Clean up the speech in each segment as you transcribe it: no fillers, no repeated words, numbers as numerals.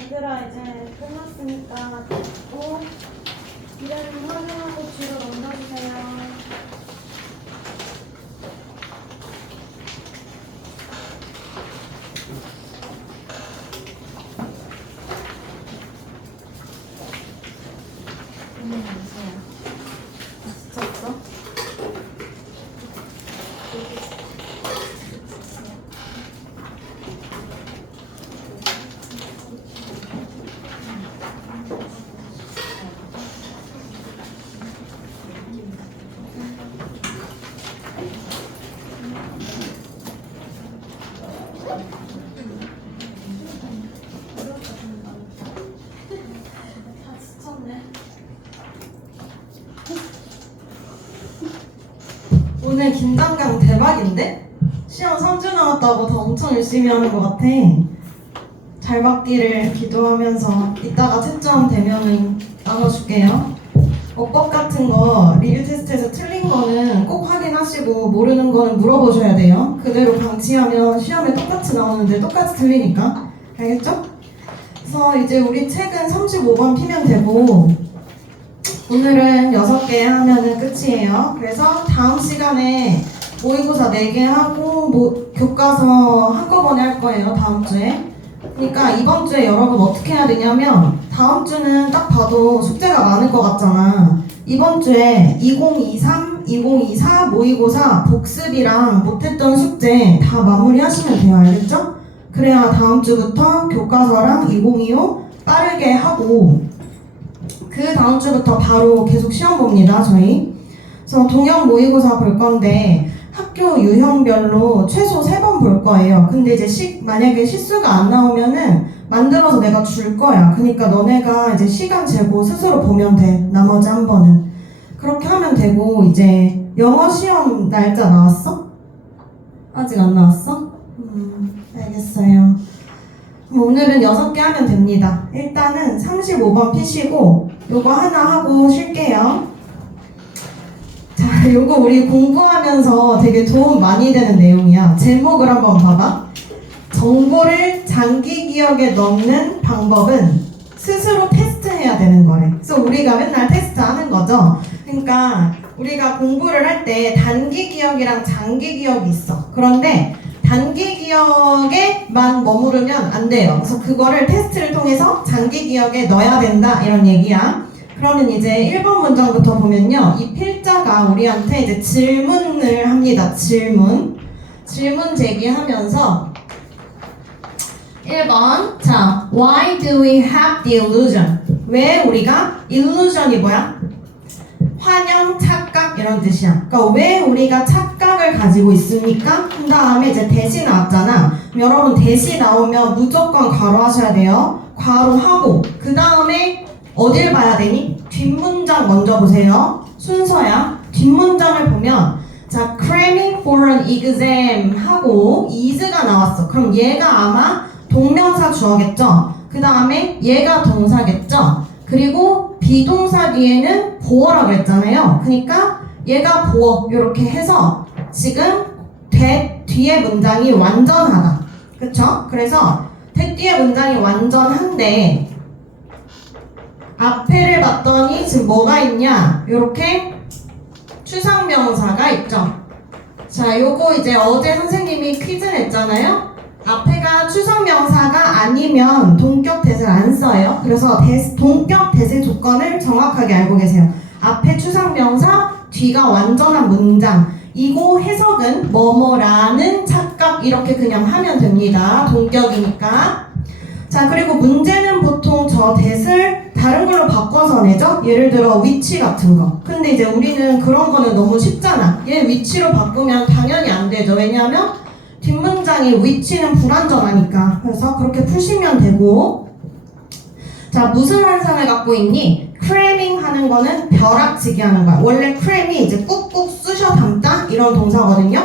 얘들아 이제 끝났으니까 또 기대는 확인하고 뒤로 넘겨주세요. 지쳤어? 다 지쳤네. 오늘 긴장감 대박인데? 시험 3주 남았다고 다 엄청 열심히 하는 것 같아. 잘 받기를 기도하면서 이따가 채점 되면은 나눠줄게요. 어법 같은 거 리뷰 테스트에서 틀린 거는 꼭 확인하시고 모르는 거는 물어보셔야 돼요. 그대로 방치하면 시험에 똑같이 나오는데 똑같이 틀리니까. 알겠죠? 그래서 이제 우리 책은 35번 피면 되고 오늘은 6개 하면은 끝이에요. 그래서 다음 시간에 모의고사 4개 하고 교과서 한꺼번에 할 거예요. 다음 주에. 그러니까 이번 주에 여러분 어떻게 해야 되냐면 다음 주는 딱 봐도 숙제가 많을 것 같잖아. 이번 주에 2023, 2024 모의고사 복습이랑 못했던 숙제 다 마무리하시면 돼요. 알겠죠? 그래야 다음 주부터 교과서랑 2025 빠르게 하고 그 다음 주부터 바로 계속 시험 봅니다, 저희. 그래서 동형 모의고사 볼 건데 학교 유형별로 최소 3번 볼 거예요. 근데 이제 만약에 시수가 안 나오면은 만들어서 내가 줄 거야. 그러니까 너네가 이제 시간 재고 스스로 보면 돼. 나머지 한 번은. 그렇게 하면 되고 이제 영어 시험 날짜 나왔어? 아직 안 나왔어? 알겠어요. 그럼 오늘은 6개 하면 됩니다. 일단은 35번 피시고 요거 하나 하고 쉴게요. 자, 요거 우리 공부하면서 되게 도움 많이 되는 내용이야. 제목을 한번 봐봐. 정보를 장기 기억에 넣는 방법은 스스로 테스트해야 되는 거래. 그래서 우리가 맨날 테스트하는 거죠. 그러니까 우리가 공부를 할 때 단기 기억이랑 장기 기억이 있어. 그런데 단기 기억에만 머무르면 안 돼요. 그래서 그거를 테스트를 통해서 장기 기억에 넣어야 된다 이런 얘기야. 그러면 이제 1번 문장부터 보면요. 이 필자가 우리한테 이제 질문을 합니다. 질문 제기하면서 1번 자, why do we have the illusion? 왜 우리가 illusion이 뭐야? 환영, 착각 이런 뜻이야. 그러니까 왜 우리가 착각을 가지고 있습니까? 그 다음에 이제 대시 나왔잖아. 여러분 대시 나오면 무조건 괄호하셔야 돼요. 괄호하고 그 다음에 어딜 봐야 되니? 뒷문장 먼저 보세요. 순서야. 뒷문장을 보면 자, cramming for an exam 하고 is가 나왔어. 그럼 얘가 아마 동명사 주어겠죠? 그 다음에 얘가 동사겠죠? 그리고 비동사 뒤에는 보어라고 했잖아요. 그러니까 얘가 보어 이렇게 해서 지금 뒤에 문장이 완전하다. 그쵸? 그래서 뒤에 문장이 완전한데 앞에를 봤더니 지금 뭐가 있냐? 이렇게 추상명사가 있죠. 자, 요거 이제 어제 선생님이 퀴즈 냈잖아요. 앞에가 추상명사가 아니면 동격 대세를 안 써요. 그래서 동격 대세 조건을 정확하게 알고 계세요. 앞에 추상명사, 뒤가 완전한 문장. 이거 해석은 뭐뭐라는 착각 이렇게 그냥 하면 됩니다. 동격이니까. 자, 그리고 문제는 보통 저 that을 다른 걸로 바꿔서 내죠? 예를 들어 위치 같은 거. 근데 이제 우리는 그런 거는 너무 쉽잖아. 얘 위치로 바꾸면 당연히 안 되죠. 왜냐하면 뒷문장이 위치는 불완전하니까. 그래서 그렇게 푸시면 되고. 자, 무슨 환상을 갖고 있니? cramming 하는 거는 벼락치기 하는 거야. 원래 cram이 이제 꾹꾹 쑤셔 담다 이런 동사거든요.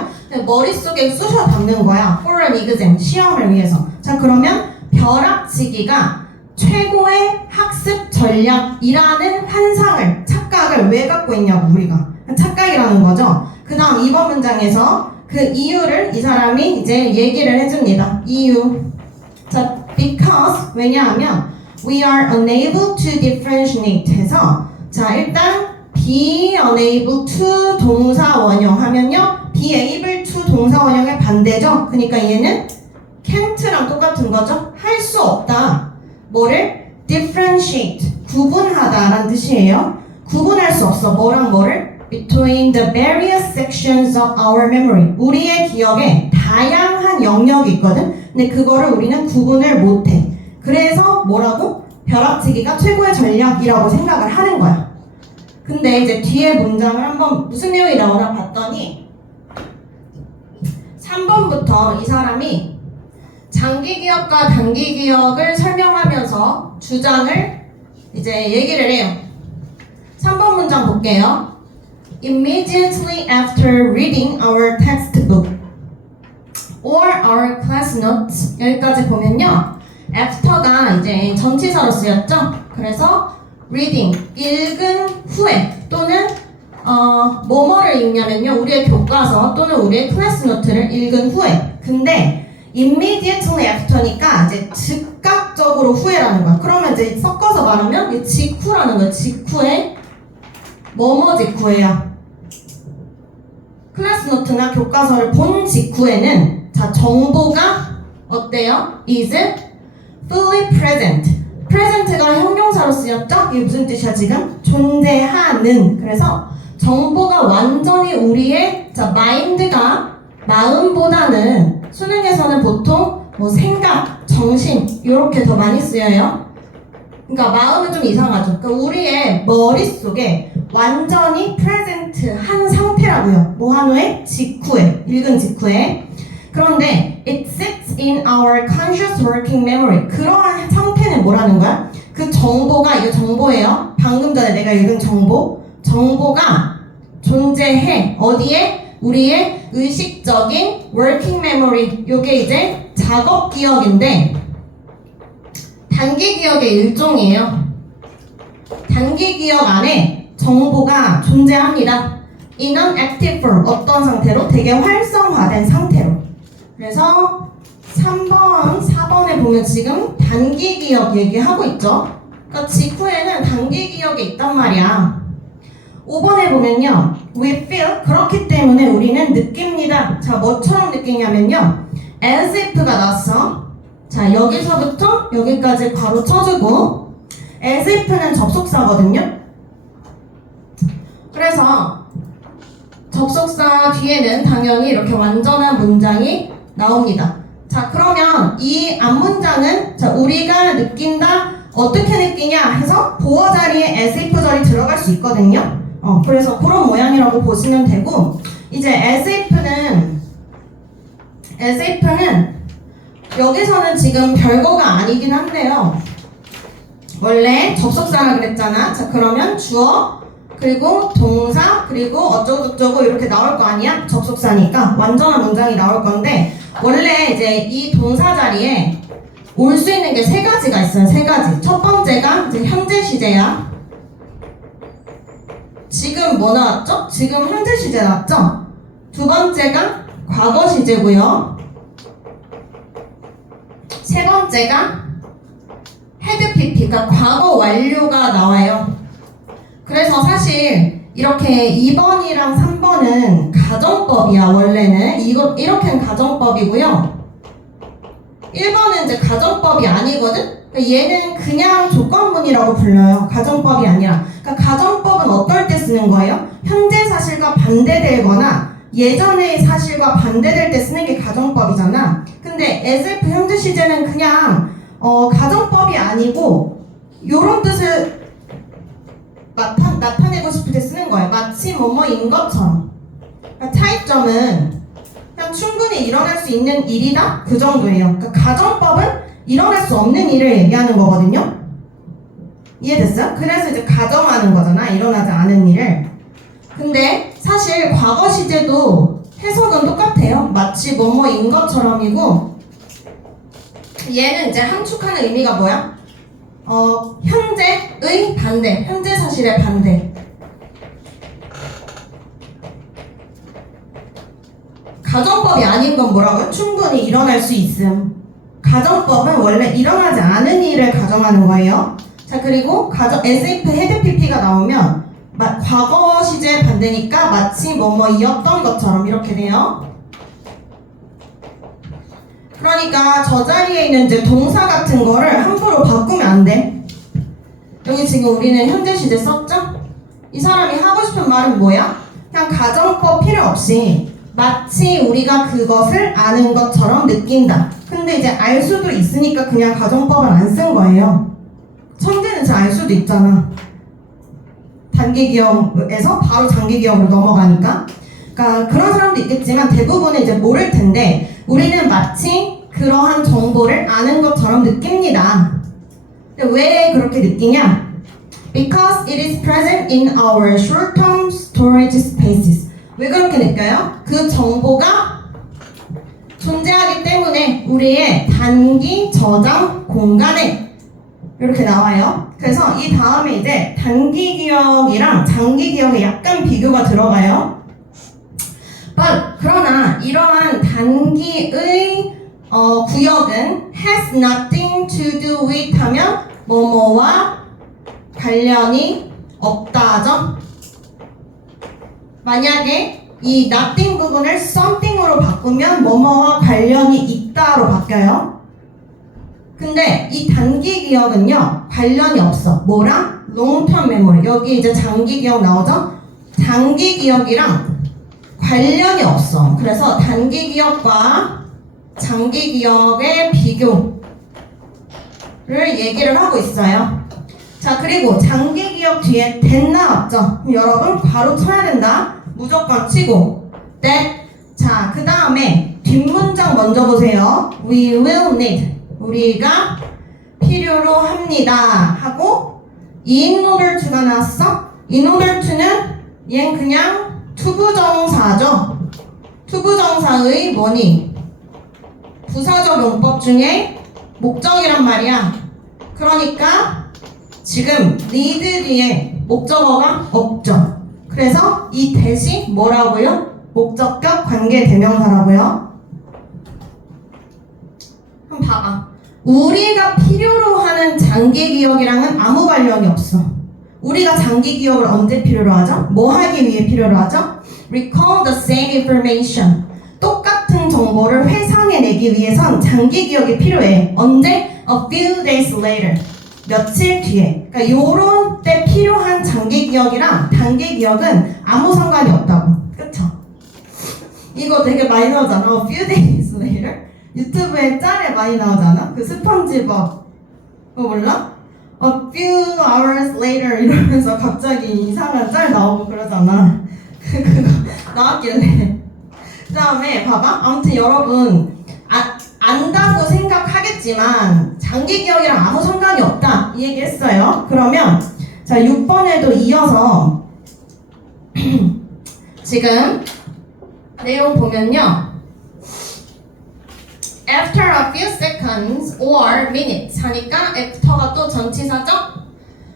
머릿속에 쑤셔 담는 거야. for an exam, 시험을 위해서. 자, 그러면 벼락치기가 최고의 학습 전략이라는 환상을, 착각을 왜 갖고 있냐고 우리가. 착각이라는 거죠. 그 다음 2번 문장에서 그 이유를 이 사람이 이제 얘기를 해줍니다. 이유. 자, because because 왜냐하면 we are unable to differentiate 해서 자 일단 be unable to 동사 원형 하면요 be able to 동사 원형의 반대죠. 그러니까 얘는 can't랑 똑같은 거죠. 할 수 없다. 뭐를? differentiate 구분하다라는 뜻이에요. 구분할 수 없어. 뭐랑 뭐를? between the various sections of our memory. 우리의 기억에 다양한 영역이 있거든. 근데 그거를 우리는 구분을 못해. 그래서 뭐라고? 벼락치기가 최고의 전략이라고 생각을 하는 거야. 근데 이제 뒤에 문장을 한번 무슨 내용이 나오나 봤더니 3번부터 이 사람이 장기 기억과 단기 기억을 설명하면서 주장을 이제 얘기를 해요. 3번 문장 볼게요. Immediately after reading our textbook or our class notes 여기까지 보면요. after가 이제 전치사로 쓰였죠. 그래서 reading 읽은 후에 또는 뭐뭐를 읽냐면요. 우리의 교과서 또는 우리의 클래스 노트를 읽은 후에. 근데 immediately after니까 이제 즉각적으로 후에라는 거야. 그러면 이제 섞어서 말하면 이 직후라는 거야. 직후에 뭐뭐 직후에요. 클래스 노트나 교과서를 본 직후에는 자 정보가 어때요? is fully present. present가 형용사로 쓰였죠? 이게 무슨 뜻이야 지금? 존재하는. 그래서 정보가 완전히 우리의 자 마인드가 마음보다는 수능에서는 보통 뭐 생각, 정신 이렇게 더 많이 쓰여요. 그러니까 마음은 좀 이상하죠. 그러니까 우리의 머릿속에 완전히 present 한 상태라고요. 뭐 한 후에? 직후에. 읽은 직후에. 그런데 it sits in our conscious working memory. 그러한 상태는 뭐라는 거야? 그 정보가 이게 정보예요. 방금 전에 내가 읽은 정보가 존재해. 어디에? 우리의 의식적인 working memory. 요게 이제 작업 기억인데 단기 기억의 일종이에요. 단기 기억 안에 정보가 존재합니다. in an active form. 어떤 상태로? 되게 활성화된 상태로. 그래서 3번, 4번에 보면 지금 단기 기억 얘기하고 있죠. 그러니까 직후에는 단기 기억이 있단 말이야. 5번에 보면요. We feel 그렇기 때문에 우리는 느낍니다. 자, 뭐처럼 느끼냐면요. as if가 나왔어. 자, 여기서부터 여기까지 괄호 쳐주고 as if는 접속사거든요. 그래서 접속사 뒤에는 당연히 이렇게 완전한 문장이 나옵니다. 자, 그러면 이 앞문장은 자, 우리가 느낀다 어떻게 느끼냐 해서 보어 자리에 as if 절이 들어갈 수 있거든요. 그래서 그런 모양이라고 보시면 되고 이제 as if는 여기서는 지금 별거가 아니긴 한데요. 원래 접속사라 그랬잖아. 자, 그러면 주어 그리고 동사 그리고 어쩌고저쩌고 이렇게 나올 거 아니야? 접속사니까 완전한 문장이 나올 건데 원래 이제 이 동사 자리에 올 수 있는 게 세 가지가 있어요. 세 가지. 첫 번째가 이제 현재 시제야. 지금 뭐 나왔죠? 지금 현재 시제 나왔죠? 두 번째가 과거 시제고요. 세 번째가 had PP, 그러니까 과거 완료가 나와요. 그래서 사실 이렇게 2번이랑 3번은 가정법이야. 원래는 이렇게는 가정법이고요. 1번은 이제 가정법이 아니거든? 그러니까 얘는 그냥 조건문이라고 불러요. 가정법이 아니라. 그러니까 가정법은 어떨 때 쓰는 거예요? 현재 사실과 반대되거나 예전의 사실과 반대될 때 쓰는 게 가정법이잖아. 근데 as if 현재 시제는 그냥 가정법이 아니고 요런 뜻을 나타내고 싶을 때 쓰는 거예요. 마치 뭐뭐인 것처럼. 그러니까 차이점은 그냥 충분히 일어날 수 있는 일이다? 그 정도예요. 그러니까 가정법은 일어날 수 없는 일을 얘기하는 거거든요. 이해됐어요? 그래서 이제 가정하는 거잖아. 일어나지 않은 일을. 근데 사실 과거 시제도 해석은 똑같아요. 마치 뭐뭐인 것처럼이고 얘는 이제 함축하는 의미가 뭐야? 현재의 반대, 현재 사실의 반대. 가정법이 아닌 건 뭐라고요? 충분히 일어날 수 있음. 가정법은 원래 일어나지 않은 일을 가정하는 거예요. 자, 그리고 as if 헤드 PP가 나오면 과거 시제 반대니까 마치 뭐뭐이었던 것처럼 이렇게 돼요. 그러니까 저 자리에 있는 이제 동사 같은 거를 함부로 바꾸면 안 돼. 여기 지금 우리는 현재 시제 썼죠? 이 사람이 하고 싶은 말은 뭐야? 그냥 가정법 필요 없이 마치 우리가 그것을 아는 것처럼 느낀다. 근데 이제 알 수도 있으니까 그냥 가정법을 안 쓴 거예요. 천재는 잘 알 수도 있잖아. 단기 기억에서 바로 장기 기억으로 넘어가니까. 그러니까 그런 사람도 있겠지만 대부분은 이제 모를 텐데 우리는 마치 그러한 정보를 아는 것처럼 느낍니다. 근데 왜 그렇게 느끼냐? Because it is present in our short-term storage spaces. 왜 그렇게 느껴요? 그 정보가 존재하기 때문에 우리의 단기 저장 공간에 이렇게 나와요. 그래서 이 다음에 이제 단기 기억이랑 장기 기억에 약간 비교가 들어가요. 그러나 이러한 단기의 구역은 has nothing to do with 하면 뭐뭐와 관련이 없다죠. 만약에 이 nothing 부분을 something으로 바꾸면 뭐뭐와 관련이 있다로 바뀌어요. 근데 이 단기 기억은요 관련이 없어. 뭐랑? long-term memory. 여기 이제 장기 기억 나오죠? 장기 기억이랑 관련이 없어. 그래서 단기 기억과 장기 기억의 비교를 얘기를 하고 있어요. 자, 그리고 장기 기억 뒤에 that 나왔죠? 그럼 여러분 바로 쳐야 된다. 무조건 치고 that. 자, 그 다음에 뒷문장 먼저 보세요. We will need. 우리가 필요로 합니다 하고 in order to가 나왔어. in order to는 얘는 그냥 투부정사죠. 투부정사의 뭐니? 부사적 용법 중에 목적이란 말이야. 그러니까 지금 need 뒤에 목적어가 없죠. 그래서 이 대시 뭐라고요? 목적격 관계대명사라고요. 그럼 봐봐. 우리가 필요로 하는 장기 기억이랑은 아무 관련이 없어. 우리가 장기 기억을 언제 필요로 하죠? 뭐 하기 위해 필요로 하죠? Recall the same information. 똑같은 정보를 회상해내기 위해선 장기 기억이 필요해. 언제? A few days later. 며칠 뒤에. 그러니까 요런 때 필요한 장기 기억이랑 단기 기억은 아무 상관이 없다고. 그쵸? 이거 되게 많이 나오잖아. A few days later. 유튜브에 짤에 많이 나오잖아. 그 스펀지밥. 그거 몰라? A few hours later 이러면서 갑자기 이상한 짤 나오고 그러잖아. 그거 나왔길래. 그 다음에 봐봐. 아무튼 여러분 안다고 생각하겠지만 장기 기억이랑 아무 상관이 없다 이 얘기 했어요. 그러면 자 6번에도 이어서 지금 내용 보면요. After a few seconds or minutes 하니까 after가 또 전치사죠?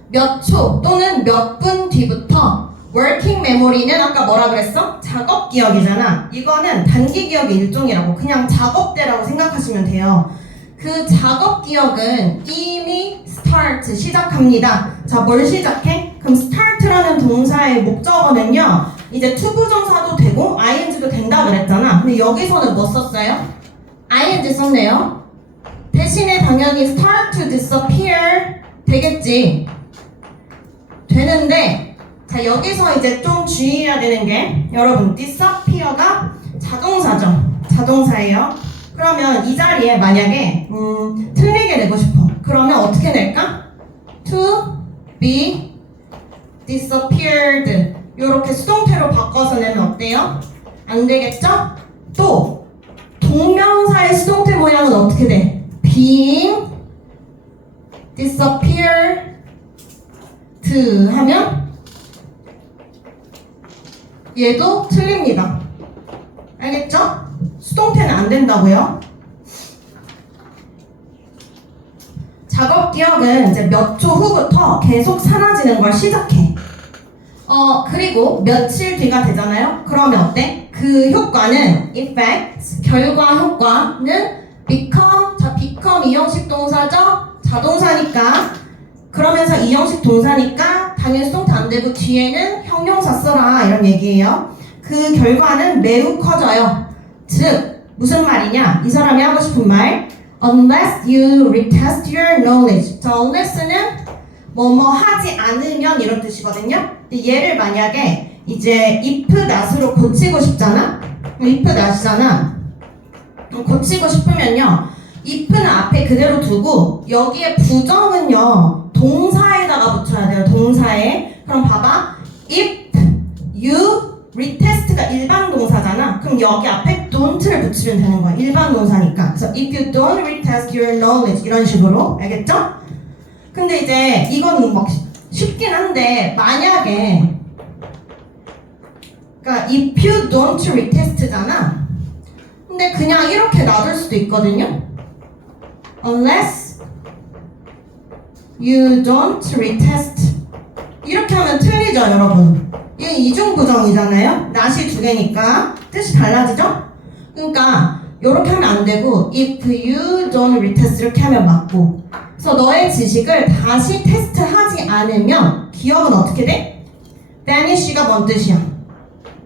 몇 초 또는 몇 분 뒤부터 working memory는 아까 뭐라 그랬어? 작업 기억이잖아. 이거는 단기 기억의 일종이라고 그냥 작업대라고 생각하시면 돼요. 그 작업 기억은 이미 start 시작합니다. 자, 뭘 시작해? 그럼 start라는 동사의 목적어는요. 이제 투부정사도 되고 ing도 된다 그랬잖아. 근데 여기서는 뭐 썼어요? ing 썼네요. 대신에 당연히 start to disappear 되겠지. 되는데 자 여기서 이제 좀 주의해야 되는 게 여러분 disappear가 자동사죠. 자동사예요. 그러면 이 자리에 만약에 틀리게 내고 싶어. 그러면 어떻게 낼까? to be disappeared 이렇게 수동태로 바꿔서 내면 어때요? 안 되겠죠? 또 동명사의 수동태 모양은 어떻게 돼? being disappeared 하면 얘도 틀립니다. 알겠죠? 수동태는 안 된다고요. 작업 기억은 이제 몇 초 후부터 계속 사라지는 걸 시작해. 그리고 며칠 뒤가 되잖아요. 그러면 어때? 그 효과는 effect, 결과 효과는 become become 이형식 동사죠? 자동사니까. 그러면서 이형식 동사니까 당연히 수동태 안 되고 뒤에는 형용사 써라 이런 얘기예요. 그 결과는 매우 커져요. 즉 무슨 말이냐? 이 사람이 하고 싶은 말 unless you retest your knowledge. 자, unless는 뭐뭐 하지 않으면 이런 뜻이거든요. 근데 얘를 만약에 이제 if not으로 고치고 싶잖아? if not이잖아. 고치고 싶으면요. if는 앞에 그대로 두고 여기에 부정은요. 동사에다가 붙여야 돼요. 동사에. 그럼 봐봐. if you retest가 일반 동사잖아. 그럼 여기 앞에 don't를 붙이면 되는 거야. 일반 동사니까. 그래서 if you don't retest your knowledge 이런 식으로. 알겠죠? 근데 이제 이건 막 쉽긴 한데 만약에 그러니까 if you don't retest잖아. 근데 그냥 이렇게 놔둘 수도 있거든요. Unless you don't retest. 이렇게 하면 틀리죠, 여러분. 이건 이중부정이잖아요. not이 두 개니까 뜻이 달라지죠? 그러니까 이렇게 하면 안 되고 if you don't retest 이렇게 하면 맞고. 그래서 너의 지식을 다시 테스트하지 않으면 기억은 어떻게 돼? vanish가 뭔 뜻이야?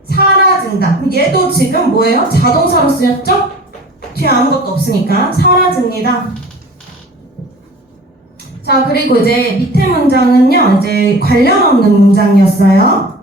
사라진다. 그럼 얘도 지금 뭐예요? 자동사로 쓰였죠? 뒤에 아무것도 없으니까 사라집니다. 자, 그리고 이제 밑에 문장은요, 이제 관련 없는 문장이었어요.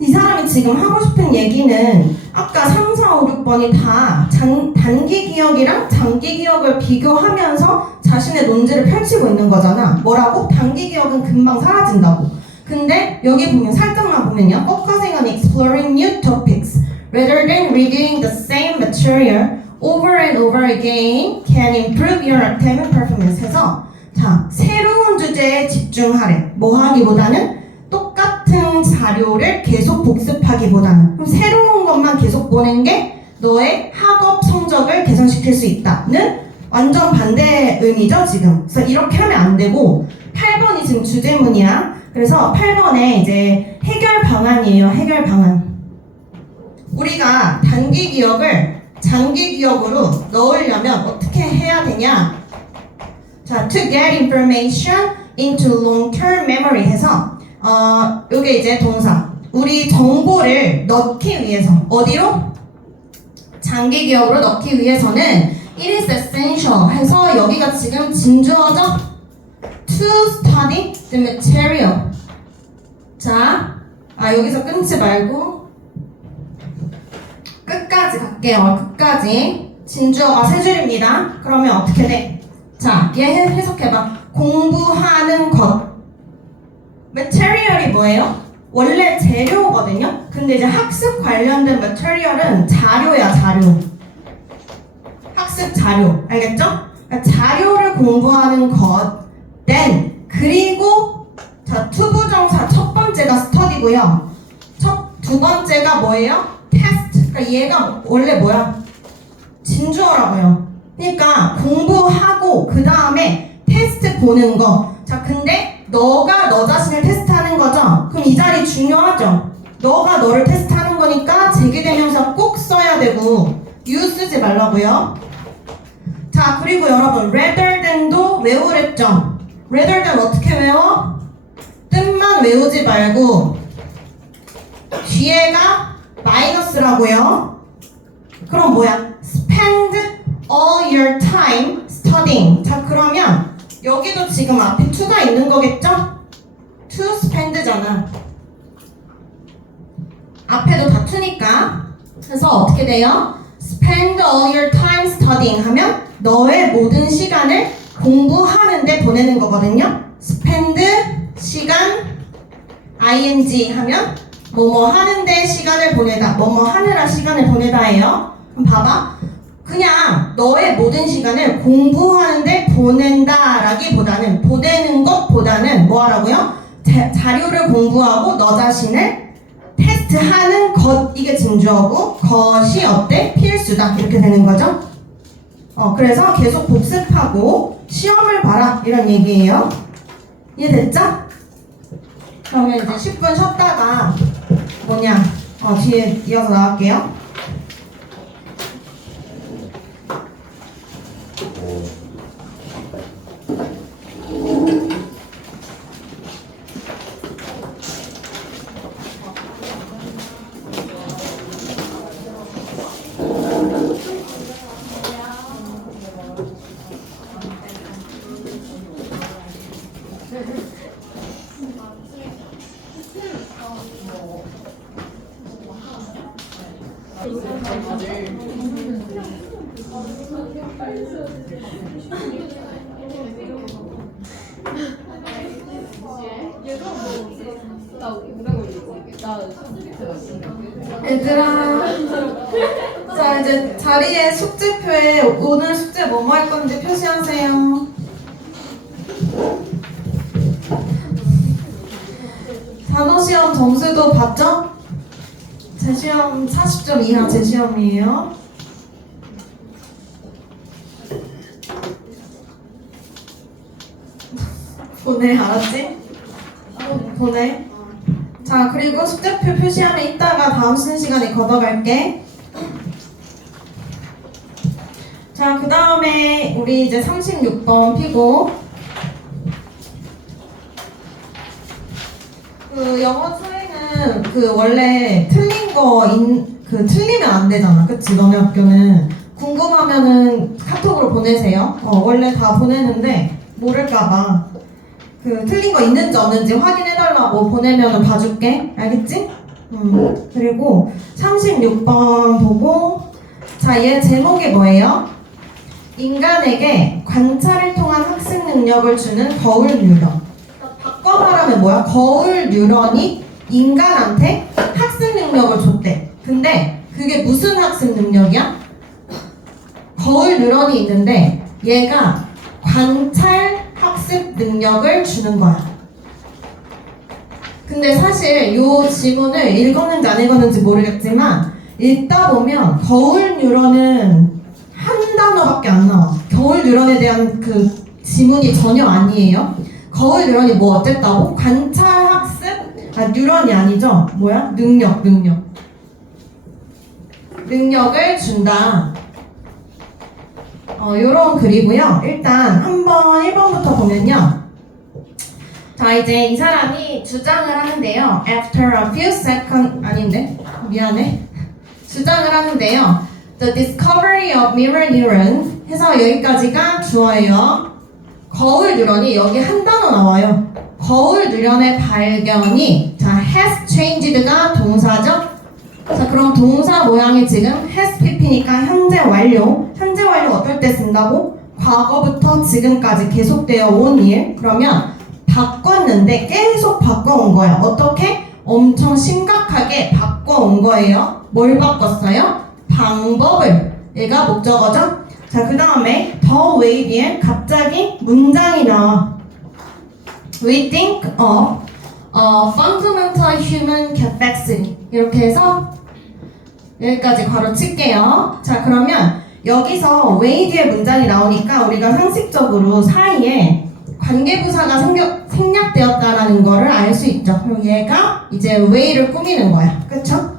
이 사람이 지금 하고 싶은 얘기는 아까 3, 4, 5, 6번이 다 단기 기억이랑 장기 기억을 비교하면서 자신의 논지를 펼치고 있는 거잖아. 뭐라고? 단기 기억은 금방 사라진다고. 근데 여기 보면 살짝만 보면요. Focusing on exploring new topics rather than reading the same material over and over again can improve your academic performance 해서 자, 새로운 주제에 집중하래. 뭐 하기보다는 똑같은 자료를 계속 복습하기보다는 그럼 새로운 것만 계속 보는 게 너의 학업 성적을 개선시킬 수 있다는 완전 반대의 의미죠 지금. 그래서 이렇게 하면 안 되고 8번이 지금 주제문이야. 그래서 8번에 이제 해결 방안이에요. 해결 방안. 우리가 단기 기억을 장기 기억으로 넣으려면 어떻게 해야 되냐? 자, to get information into long-term memory 해서 요게 이제 동사. 우리 정보를 넣기 위해서 어디로? 장기 기억으로 넣기 위해서는 it is essential 해서 여기가 지금 진주어죠? to study the material. 자, 여기서 끊지 말고 끝까지 갈게요. 끝까지. 진주어가 세 줄입니다. 그러면 어떻게 돼? 자, 얘 해석해봐. 공부하는 것. material이 뭐예요? 원래 재료거든요. 근데 이제 학습 관련된 material은 자료야, 자료. 학습 자료. 알겠죠? 그러니까 자료를 공부하는 것. then 그리고 자, 투부정사 첫 번째가 study고요. 두 번째가 뭐예요? test. 그러니까 얘가 원래 뭐야? 진주어라고요. 그러니까 공부하고 그 다음에 테스트 보는 거. 자, 근데 너가 너 자신을 테스트하는 거죠? 그럼 이 자리 중요하죠? 너가 너를 테스트하는 거니까 제기대명사 꼭 써야 되고 you 쓰지 말라고요. 자, 그리고 여러분 rather than도 외우랬죠? rather than 어떻게 외워? 뜻만 외우지 말고 뒤에가 마이너스라고요. 그럼 뭐야? spend all your time studying. 자, 그러면 여기도 지금 앞에 to가 있는 거겠죠? to spend잖아. 앞에도 다 to니까. 그래서 어떻게 돼요? spend all your time studying 하면 너의 모든 시간을 공부하는데 보내는 거거든요. spend 시간 ing 하면 뭐뭐 하는데 시간을 보내다. 뭐뭐 하느라 시간을 보내다예요. 그럼 봐봐. 그냥 너의 모든 시간을 공부하는데 보낸다라기보다는 보내는 것보다는 뭐 하라고요? 자료를 공부하고 너 자신을 테스트하는 것. 이게 진주어고 것이 어때? 필수다. 이렇게 되는 거죠. 그래서 계속 복습하고 시험을 봐라 이런 얘기예요. 이해됐죠? 그러면 이제 10분 쉬었다가 뭐냐 뒤에 이어서 나갈게요. 얘들아, 자 이제 자리에 숙제표에 오늘 숙제 뭐뭐 할 건지 표시하세요. 단어 시험 점수도 봤죠? 제 시험 40점 이하 제 시험이에요. 보내, 알았지? 보내. 자, 그리고 숙제표 표시하면 이따가 다음 쉬는 시간에 걷어갈게. 자, 그 다음에 우리 이제 36번 피고. 그 영어 수행은 그 원래 틀린 거 틀리면 안 되잖아. 그치? 너네 학교는. 궁금하면은 카톡으로 보내세요. 원래 다 보내는데 모를까봐. 그 틀린 거 있는지 없는지 확인해달라고 보내면 봐줄게. 알겠지? 그리고 36번 보고. 자, 얘 제목이 뭐예요? 인간에게 관찰을 통한 학습 능력을 주는 거울 뉴런. 바꿔 말하면 뭐야? 거울 뉴런이 인간한테 학습 능력을 줬대. 근데 그게 무슨 학습 능력이야? 거울 뉴런이 있는데 얘가 관찰 학습 능력을 주는 거야. 근데 사실 이 지문을 읽었는지 안 읽었는지 모르겠지만 읽다 보면 거울 뉴런은 한 단어밖에 안 나와. 거울 뉴런에 대한 그 지문이 전혀 아니에요. 거울 뉴런이 뭐 어쨌다고? 관찰 학습? 뉴런이 아니죠? 뭐야? 능력을 준다. 요런 글이고요. 일단 한번 1번부터 보면요. 자, 이제 이 사람이 주장을 하는데요. After a few seconds, 아닌데? 미안해. 주장을 하는데요. The discovery of mirror neuron 해서 여기까지가 주어예요. 거울 뉴런이 여기 한 단어 나와요. 거울 뉴런의 발견이 자, has changed가 동사죠. 자, 그럼 동사 모양이 지금 has pp니까 현재 완료. 현재 완료 어떨 때 쓴다고? 과거부터 지금까지 계속되어 온 일. 그러면 바꿨는데 계속 바꿔온 거야. 어떻게? 엄청 심각하게 바꿔온 거예요. 뭘 바꿨어요? 방법을. 얘가 목적어죠? 자, 그 다음에 the way 뒤에 갑자기 문장이 나와. We think of fundamental human capacity. 이렇게 해서 여기까지 괄호 칠게요. 자, 그러면 여기서 way 뒤에 문장이 나오니까 우리가 상식적으로 사이에 관계부사가 생략되었다라는 거를 알 수 있죠. 그럼 얘가 이제 way를 꾸미는 거야. 그쵸?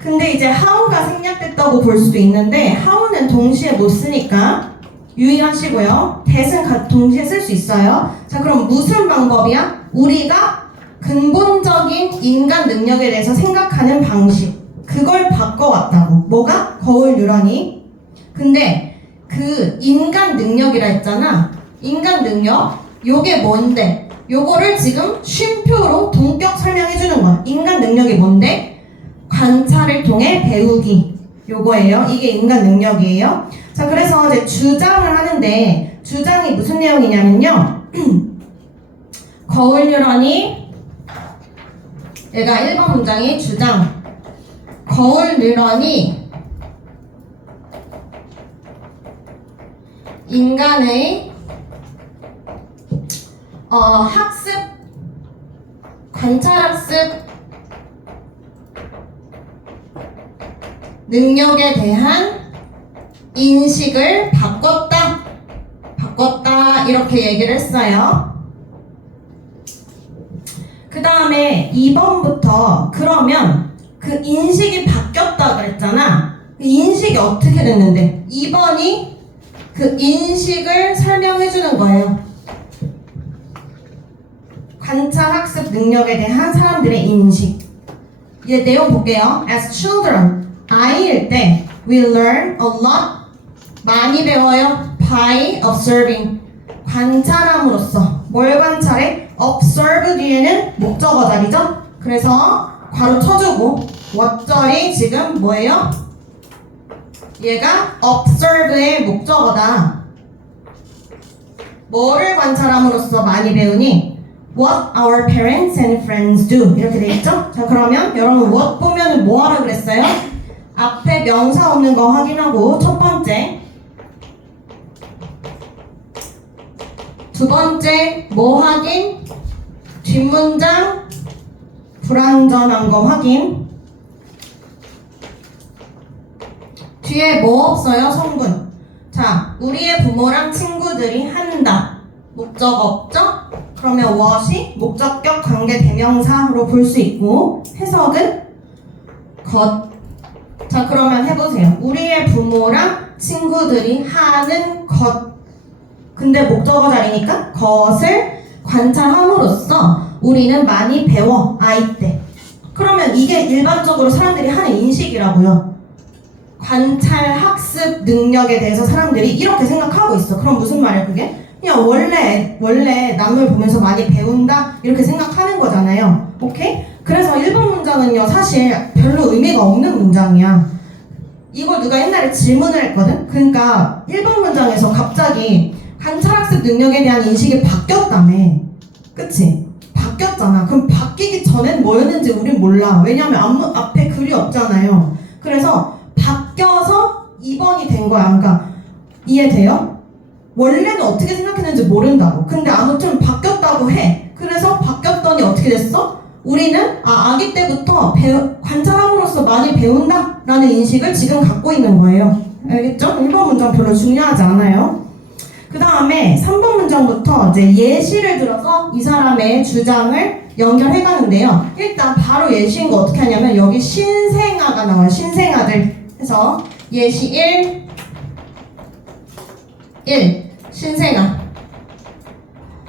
근데 이제 how가 생략됐다고 볼 수도 있는데 how는 동시에 못 쓰니까 유의하시고요. that은 동시에 쓸 수 있어요. 자, 그럼 무슨 방법이야? 우리가 근본적인 인간 능력에 대해서 생각하는 방식. 그걸 바꿔왔다고. 뭐가? 거울 뉴런이. 근데 그 인간 능력이라 했잖아. 인간 능력. 요게 뭔데? 요거를 지금 쉼표로 동격 설명해주는 거야. 인간 능력이 뭔데? 관찰을 통해 배우기. 요거예요. 이게 인간 능력이에요. 자, 그래서 이제 주장을 하는데 주장이 무슨 내용이냐면요. 거울 뉴런이 얘가 1번 문장이 주장. 거울 뉴런이 인간의 학습, 관찰학습 능력에 대한 인식을 바꿨다 이렇게 얘기를 했어요. 그 다음에 2번부터 그러면 그 인식이 바뀌었다 그랬잖아. 그 인식이 어떻게 됐는데 2번이 그 인식을 설명해 주는 거예요. 관찰 학습 능력에 대한 사람들의 인식. 이제 내용 볼게요. As children, 아이일 때 we learn a lot. 많이 배워요. By observing. 관찰함으로써 뭘 관찰해? observe 뒤에는 목적어 자리죠? 그래서 괄호 쳐주고 what절이 지금 뭐예요? 얘가 observe의 목적어다. 뭐를 관찰함으로써 많이 배우니? What our parents and friends do 이렇게 돼 있죠? 자 그러면 여러분 what 보면은 뭐 하라 그랬어요? 앞에 명사 없는 거 확인하고 첫 번째 두 번째 뭐 확인? 뒷문장 불완전한 거 확인. 뒤에 뭐 없어요? 성분. 자, 우리의 부모랑 친구들이 한다. 목적 없죠? 그러면 what이 목적격 관계 대명사로 볼 수 있고 해석은 것. 자, 그러면 해보세요. 우리의 부모랑 친구들이 하는 것. 근데 목적어 자리니까 것을 관찰함으로써 우리는 많이 배워 아이 때. 그러면 이게 일반적으로 사람들이 하는 인식이라고요. 관찰 학습 능력에 대해서 사람들이 이렇게 생각하고 있어. 그럼 무슨 말이야 그게? 그냥 원래 남을 보면서 많이 배운다 이렇게 생각하는 거잖아요. 오케이? 그래서 1번 문장은요 사실 별로 의미가 없는 문장이야. 이걸 누가 옛날에 질문을 했거든? 그러니까 1번 문장에서 갑자기 관찰학습 능력에 대한 인식이 바뀌었다며. 그치? 바뀌었잖아. 그럼 바뀌기 전엔 뭐였는지 우린 몰라. 왜냐면 앞에 글이 없잖아요. 그래서 바뀌어서 2번이 된 거야. 그러니까 이해돼요? 원래는 어떻게 생각했는지 모른다고. 근데 아무튼 바뀌었다고 해. 그래서 바뀌었더니 어떻게 됐어? 우리는 아기 때부터 관찰함으로써 많이 배운다 라는 인식을 지금 갖고 있는 거예요. 알겠죠? 1번 문장 별로 중요하지 않아요. 그 다음에 3번 문장부터 이제 예시를 들어서 이 사람의 주장을 연결해 가는데요. 일단 바로 예시인 거 어떻게 하냐면 여기 신생아가 나와요. 신생아들 해서 예시 1 신생아.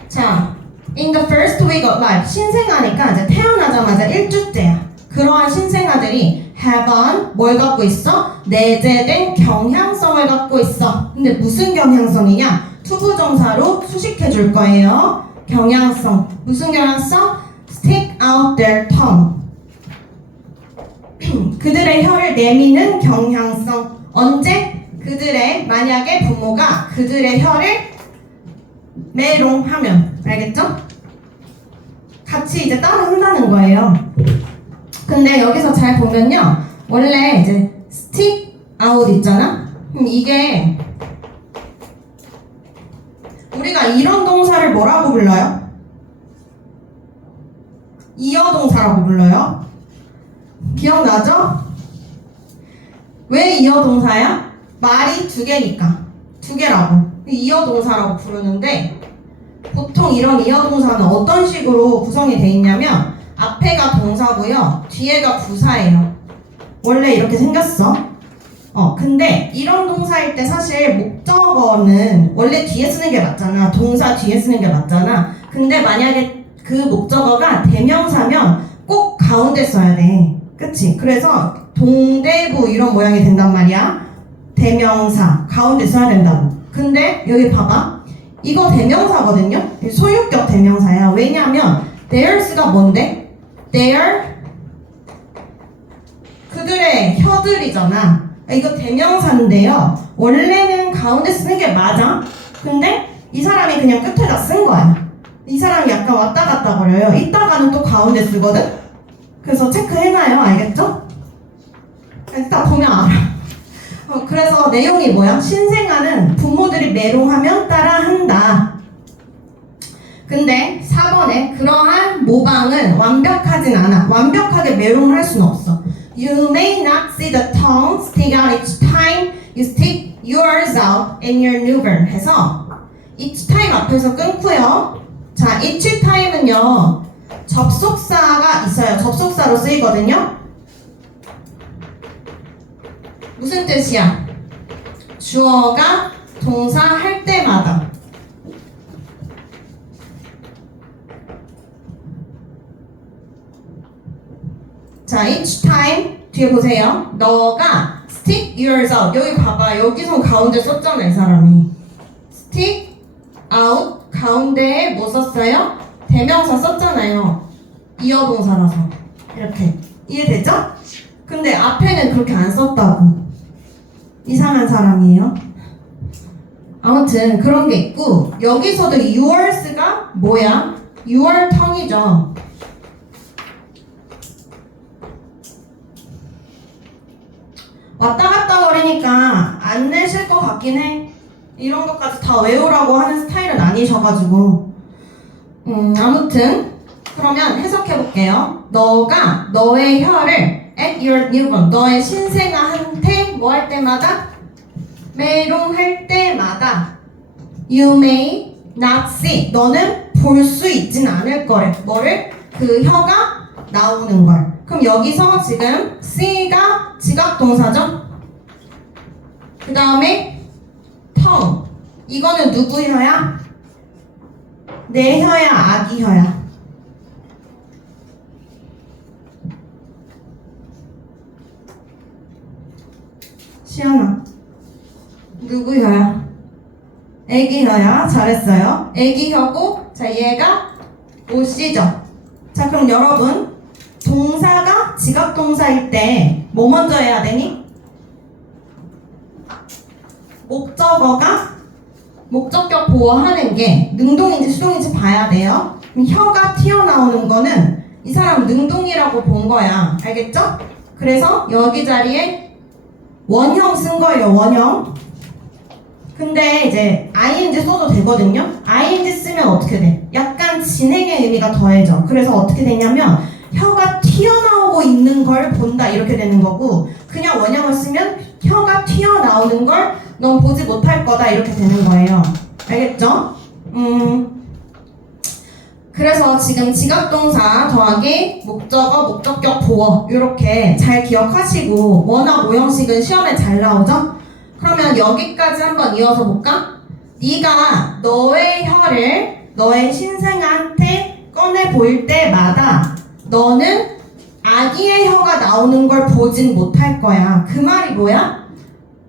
자, in the first week of life 신생아니까 이제 태어나자마자 1주째야. 그러한 신생아들이 have on 뭘 갖고 있어? 내재된 경향성을 갖고 있어. 근데 무슨 경향성이냐? 투부정사로 수식해 줄 거예요. 경향성. 무슨 경향성? Stick out their tongue. 그들의 혀를 내미는 경향성. 언제? 만약에 부모가 그들의 혀를 메롱하면. 알겠죠? 같이 이제 따라 한다는 거예요. 근데 여기서 잘 보면요. 원래 이제 stick out 있잖아? 이게 우리가 이런 동사를 뭐라고 불러요? 이어동사라고 불러요. 기억나죠? 왜 이어동사야? 말이 두 개니까. 두 개라고. 이어동사라고 부르는데 보통 이런 이어동사는 어떤 식으로 구성이 돼 있냐면 앞에가 동사고요. 뒤에가 부사예요. 원래 이렇게 생겼어. 근데 이런 동사일 때 사실 목적어는 원래 뒤에 쓰는 게 맞잖아. 동사 뒤에 쓰는 게 맞잖아. 근데 만약에 그 목적어가 대명사면 꼭 가운데 써야 돼. 그치? 그래서 동대부 이런 모양이 된단 말이야. 대명사 가운데 써야 된다고. 근데 여기 봐봐. 이거 대명사거든요. 소유격 대명사야. 왜냐면 theirs가 뭔데? their 그들의 혀들이잖아. 이거 대명사인데요. 원래는 가운데 쓰는 게 맞아. 근데 이 사람이 그냥 끝에다 쓴 거야. 이 사람이 약간 왔다 갔다 거려요. 이따가는 또 가운데 쓰거든. 그래서 체크해놔요. 알겠죠? 딱 보면 알아. 그래서 내용이 뭐야? 신생아는 부모들이 메롱하면 따라한다. 근데 4번에 그러한 모방은 완벽하진 않아. 완벽하게 메롱을 할 수는 없어. You may not see the tongue stick out each time you stick yours out in your newborn 해서 each time 앞에서 끊고요. 자, each time은요 접속사가 있어요. 접속사로 쓰이거든요. 무슨 뜻이야? 주어가 동사 할 때마다. 자, each time 뒤에 보세요. 너가 stick yours out. 여기 봐봐. 여기서 가운데 썼잖아, 이 사람이. stick out 가운데에 뭐 썼어요? 대명사 썼잖아요. 이어동사라서. 이렇게. 이해되죠? 근데 앞에는 그렇게 안 썼다고. 이상한 사람이에요. 아무튼 그런 게 있고, 여기서도 yours,가 뭐야? your tongue이죠. 왔다 갔다 거리니까 안 내실 것 같긴 해. 이런 것까지 다 외우라고 하는 스타일은 아니셔가지고. 아무튼 그러면 해석해 볼게요. 너가 너의 혀를 at your newborn, 너의 신생아한테 뭐 할 때마다? 메롱할 때마다 you may not see, 너는 볼 수 있진 않을 거래. 뭐를? 그 혀가 나오는 걸. 그럼 여기서 지금 see가 지각동사죠? 그 다음에 tongue, 이거는 누구 혀야? 내 혀야, 아기 혀야? 시연아, 누구 혀야? 애기 혀야. 잘했어요. 애기 혀고, 자 얘가 오씨죠. 자 그럼 여러분, 동사가 지각동사일 때 뭐 먼저 해야 되니? 목적어가 목적격 보호하는 게 능동인지 수동인지 봐야 돼요. 그럼 혀가 튀어나오는 거는 이 사람 능동이라고 본 거야. 알겠죠? 그래서 여기 자리에 원형 쓴 거예요. 원형. 근데 이제 ing 써도 되거든요. ing 쓰면 어떻게 돼? 약간 진행의 의미가 더해져. 그래서 어떻게 되냐면 혀가 튀어나오고 있는 걸 본다 이렇게 되는 거고, 그냥 원형을 쓰면 혀가 튀어나오는 걸 넌 보지 못할 거다 이렇게 되는 거예요. 알겠죠? 그래서 지금 지각동사 더하기 목적어, 목적격, 보어 이렇게 잘 기억하시고, 워낙 오형식은 시험에 잘 나오죠? 그러면 여기까지 한번 이어서 볼까? 네가 너의 혀를 너의 신생아한테 꺼내 보일 때마다 너는 아기의 혀가 나오는 걸 보진 못할 거야. 그 말이 뭐야?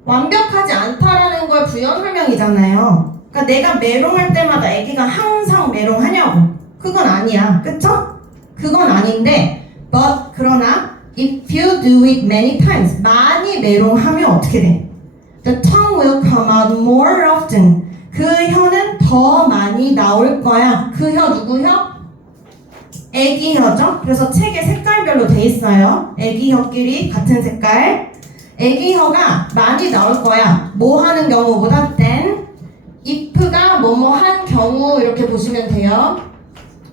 완벽하지 않다라는 걸 부연 설명이잖아요. 그러니까 내가 메롱할 때마다 아기가 항상 메롱하냐고. 그건 아니야. 그쵸? 그건 아닌데, but 그러나 if you do it many times, 많이 메롱하면 어떻게 돼? The tongue will come out more often. 그 혀는 더 많이 나올 거야. 그 혀 누구 혀? 애기 혀죠? 그래서 책에 색깔별로 돼 있어요. 애기 혀끼리 같은 색깔. 애기 혀가 많이 나올 거야. 뭐 하는 경우보다 then, if가 뭐뭐 한 경우 이렇게 보시면 돼요.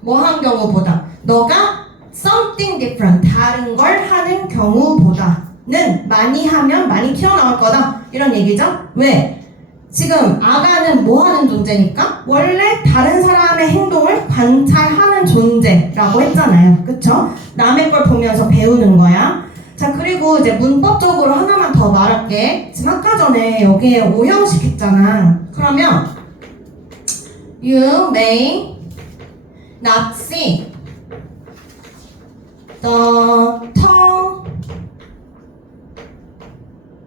뭐 한 경우보다. 너가 something different, 다른 걸 하는 경우보다는 많이 하면 많이 튀어나올 거다. 이런 얘기죠? 왜? 지금 아가는 뭐 하는 존재니까? 원래 다른 사람의 행동을 관찰하는 존재라고 했잖아요. 그쵸? 남의 걸 보면서 배우는 거야. 자, 그리고 이제 문법적으로 하나만 더 말할게. 지금 아까 전에 여기에 오형식 했잖아. 그러면 You may not see the tongue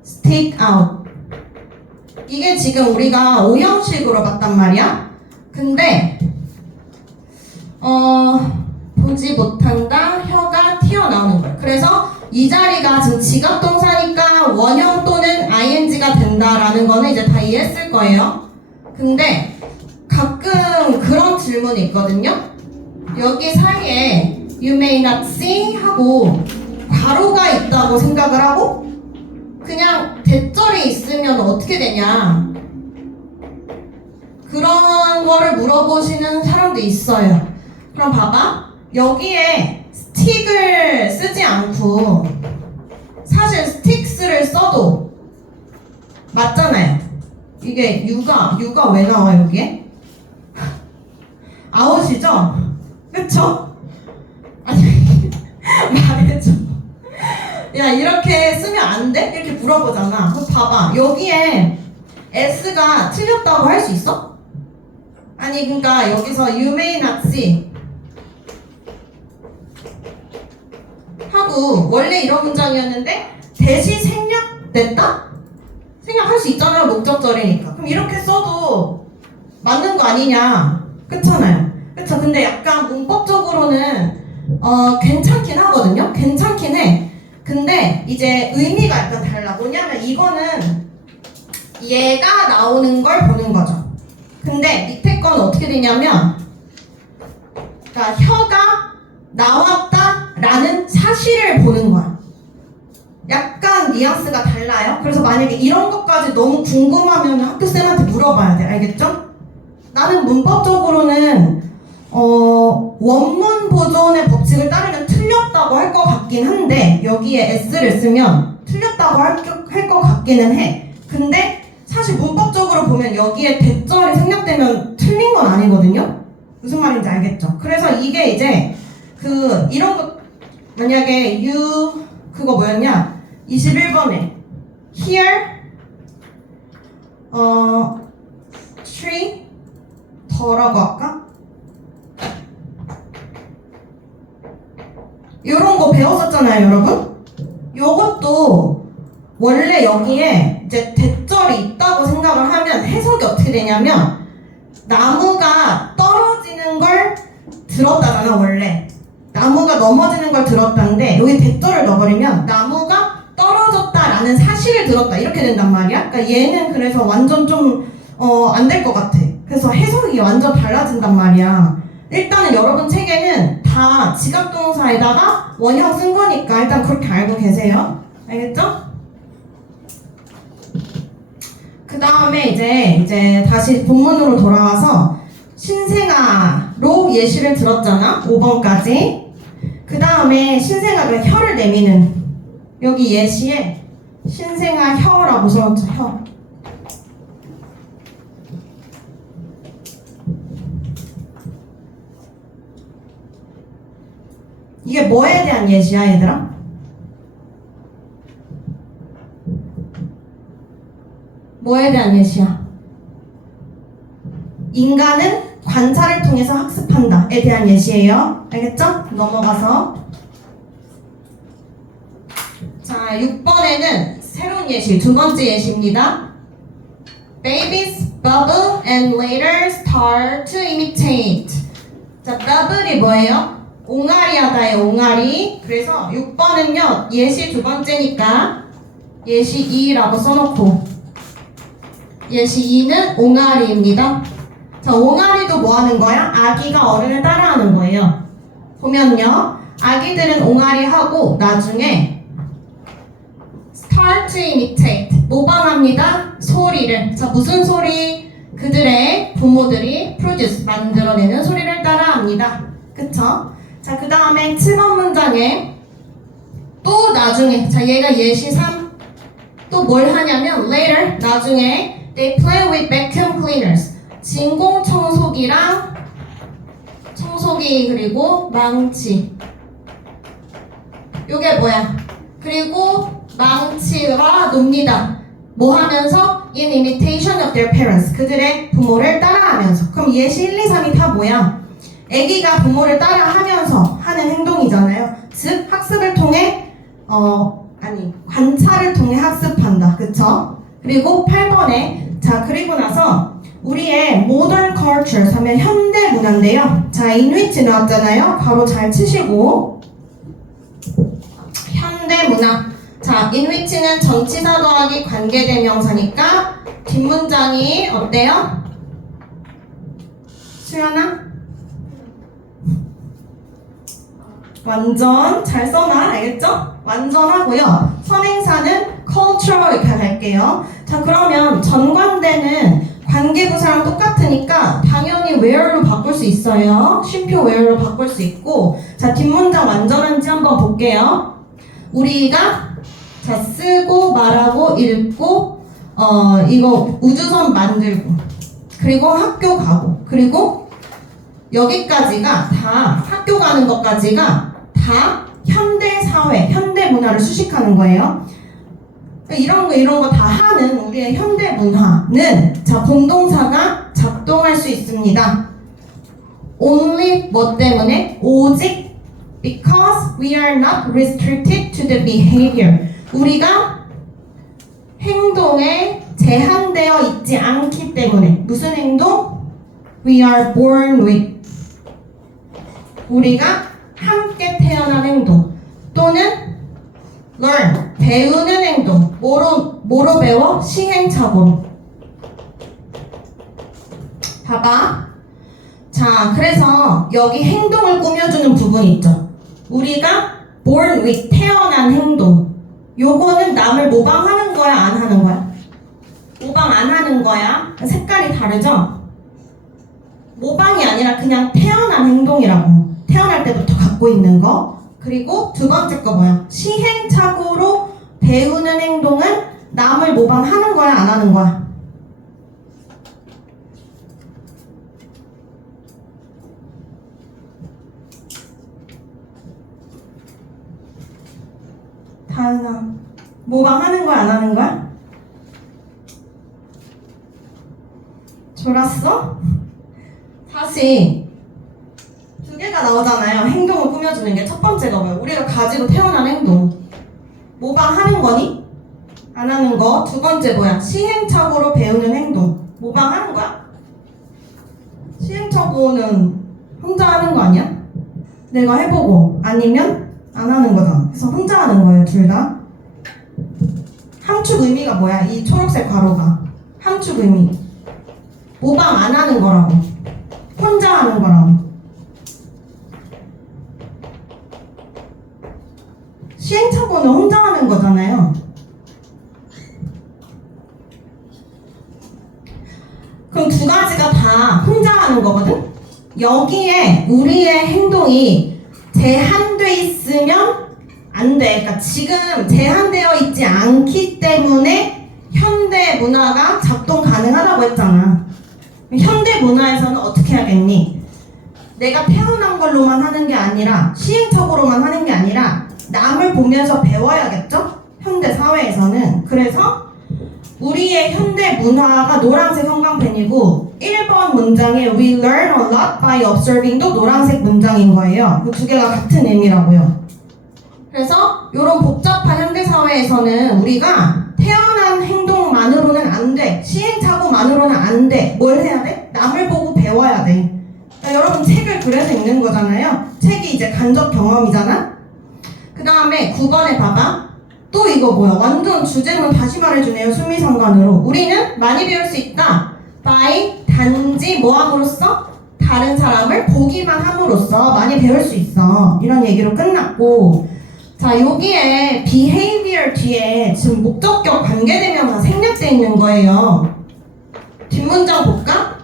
stick out. 이게 지금 우리가 오형식으로 봤단 말이야. 근데 보지 못한다, 혀가 튀어나오는 거야. 그래서 이 자리가 지금 지각동사니까 원형 또는 ing가 된다라는 거는 이제 다 이해했을 거예요. 근데 가끔 그런 질문이 있거든요. 여기 사이에 you may not see 하고 괄호가 있다고 생각을 하고 그냥 대절이 있으면 어떻게 되냐, 그런 거를 물어보시는 사람도 있어요. 그럼 봐봐, 여기에 스틱을 쓰지 않고 사실 스틱스를 써도 맞잖아요. 이게 유가 왜 나와 여기에? 아웃이죠? 그쵸? 아니 말해줘. 야, 이렇게 쓰면 안 돼? 이렇게 물어보잖아. 그럼 봐봐, 여기에 S가 틀렸다고 할 수 있어? 아니, 그러니까 여기서 you may not see 하고 원래 이런 문장이었는데 대시 생략됐다? 생략할 수 있잖아요, 목적절이니까. 그럼 이렇게 써도 맞는 거 아니냐? 그렇잖아요. 그쵸? 근데 약간 문법적으로는 괜찮긴 하거든요. 괜찮긴 해. 근데 이제 의미가 약간 달라. 뭐냐면 이거는 얘가 나오는 걸 보는 거죠. 근데 밑에 거는 어떻게 되냐면, 그러니까 혀가 나왔다라는 사실을 보는 거야. 약간 뉘앙스가 달라요. 그래서 만약에 이런 것까지 너무 궁금하면 학교쌤한테 물어봐야 돼. 알겠죠? 나는 문법적으로는 원문 보존의 법칙을 따르면 틀렸다고 할 것 같긴 한데 여기에 s를 쓰면 틀렸다고 할 것 같기는 해. 근데 사실 문법적으로 보면 여기에 대절이 생략되면 틀린 건 아니거든요. 무슨 말인지 알겠죠? 그래서 이게 이제 이런 거 만약에 그거 뭐였냐? 21번에 here tree 더라고 할까? 요런 거 배웠었잖아요, 여러분? 요것도 원래 여기에 이제 대절이 있다고 생각을 하면 해석이 어떻게 되냐면 나무가 떨어지는 걸 들었다잖아, 원래. 나무가 넘어지는 걸 들었다는데 여기 대절을 넣어버리면 나무가 떨어졌다라는 사실을 들었다 이렇게 된단 말이야. 그러니까 얘는 그래서 완전 좀 안 될 것 같아. 그래서 해석이 완전 달라진단 말이야. 일단은 여러분 책에는 다 지각동사에다가 원형 쓴 거니까 일단 그렇게 알고 계세요. 알겠죠? 그 다음에 이제 다시 본문으로 돌아와서 신생아로 예시를 들었잖아. 5번까지. 그 다음에 신생아가 혀를 내미는 여기 예시에 신생아 혀라고 써놓죠. 혀. 이게 뭐에 대한 예시야, 얘들아? 뭐에 대한 예시야? 인간은 관찰을 통해서 학습한다에 대한 예시예요. 알겠죠? 넘어가서 자, 6번에는 새로운 예시, 두 번째 예시입니다. Babies bubble and later start to imitate. 자, bubble이 뭐예요? 옹알이 하다의 옹알이. 그래서 6번은요 예시 두 번째니까 예시 2라고 써놓고 예시 2는 옹알이입니다. 자, 옹알이도 뭐 하는 거야? 아기가 어른을 따라하는 거예요. 보면요 아기들은 옹알이 하고 나중에 start to imitate 모방합니다. 소리를. 자, 무슨 소리? 그들의 부모들이 produce 만들어내는 소리를 따라합니다. 그쵸? 자, 그 다음에 7번 문장에 또 나중에, 자, 얘가 예시 3. 또 뭘 하냐면 later, 나중에 they play with vacuum cleaners. 진공 청소기랑 청소기 그리고 망치. 요게 뭐야? 그리고 망치와 놉니다. 뭐 하면서? In imitation of their parents. 그들의 부모를 따라하면서. 그럼 예시 1, 2, 3이 다 뭐야? 아기가 부모를 따라하면서 하는 행동이잖아요. 즉 학습을 통해 관찰을 통해 학습한다. 그쵸? 그리고 8번에 자, 그리고 나서 우리의 modern culture 하면 현대 문화인데요. 자, in which 나왔잖아요. 가로 잘 치시고 현대 문화. 자, in which는 전치사 더하기 관계대명사니까 뒷문장이 어때요? 수연아? 완전 잘 써놔. 알겠죠? 완전 하고요. 선행사는 cultural 이렇게 갈게요. 자, 그러면 전관대는 관계부사랑 똑같으니까 당연히 where로 바꿀 수 있어요. 쉼표 where로 바꿀 수 있고. 자, 뒷문장 완전한지 한번 볼게요. 우리가 자, 쓰고 말하고 읽고 이거 우주선 만들고 그리고 학교 가고 그리고 여기까지가 다 학교 가는 것까지가 다 현대 사회, 현대 문화를 수식하는 거예요. 이런 거 다 하는 우리의 현대 문화는 자, 공동사가 작동할 수 있습니다. Only 뭐 때문에? 오직 because we are not restricted to the behavior. 우리가 행동에 제한되어 있지 않기 때문에. 무슨 행동? We are born with. 우리가 함께 태어난 행동. 또는 learn, 배우는 행동. 뭐로 배워? 시행착오로. 봐봐. 자, 그래서 여기 행동을 꾸며주는 부분이 있죠. 우리가 born with, 태어난 행동. 요거는 남을 모방하는 거야, 안 하는 거야? 모방 안 하는 거야. 색깔이 다르죠? 모방이 아니라 그냥 태어난 행동이라고. 태어날 때부터 갖고 있는 거. 그리고 두 번째 거 뭐야? 시행착오로 배우는 행동은 남을 모방하는 거야, 안 하는 거야? 다은아, 모방하는 거야, 안 하는 거야? 졸았어? 다시 두 개가 나오잖아요. 행동을 꾸며주는 게 첫 번째가 뭐야? 우리가 가지고 태어난 행동. 모방하는 거니? 안 하는 거. 두 번째 뭐야? 시행착오로 배우는 행동. 모방하는 거야? 시행착오는 혼자 하는 거 아니야? 내가 해보고 아니면 안 하는 거잖아. 그래서 혼자 하는 거예요, 둘 다. 함축 의미가 뭐야? 이 초록색 괄호가 함축 의미. 모방 안 하는 거라고. 혼자 하는 거라고. 시행착오는 혼자 하는 거잖아요. 그럼 두 가지가 다 혼자 하는 거거든? 여기에 우리의 행동이 제한돼 있으면 안 돼. 그러니까 지금 제한되어 있지 않기 때문에 현대 문화가 작동 가능하다고 했잖아. 현대 문화에서는 어떻게 하겠니? 내가 태어난 걸로만 하는 게 아니라 시행착오로만 하는 게 아니라 남을 보면서 배워야겠죠? 현대 사회에서는. 그래서 우리의 현대 문화가 노란색 형광펜이고 1번 문장에 We learn a lot by observing도 노란색 문장인 거예요. 그 두 개가 같은 의미라고요. 그래서 이런 복잡한 현대 사회에서는 우리가 태어난 행동만으로는 안 돼. 시행착오만으로는 안 돼. 뭘 해야 돼? 남을 보고 배워야 돼. 그러니까 여러분 책을 그래서 읽는 거잖아요. 책이 이제 간접 경험이잖아. 그 다음에 9번에 봐봐. 또 이거 뭐야? 완전 주제문 다시 말해주네요. 수미상관으로. 우리는 많이 배울 수 있다. by 단지 뭐함으로써? 다른 사람을 보기만 함으로써 많이 배울 수 있어. 이런 얘기로 끝났고, 자 여기에 behavior 뒤에 지금 목적격 관계대명사 생략되어 있는 거예요. 뒷문장 볼까?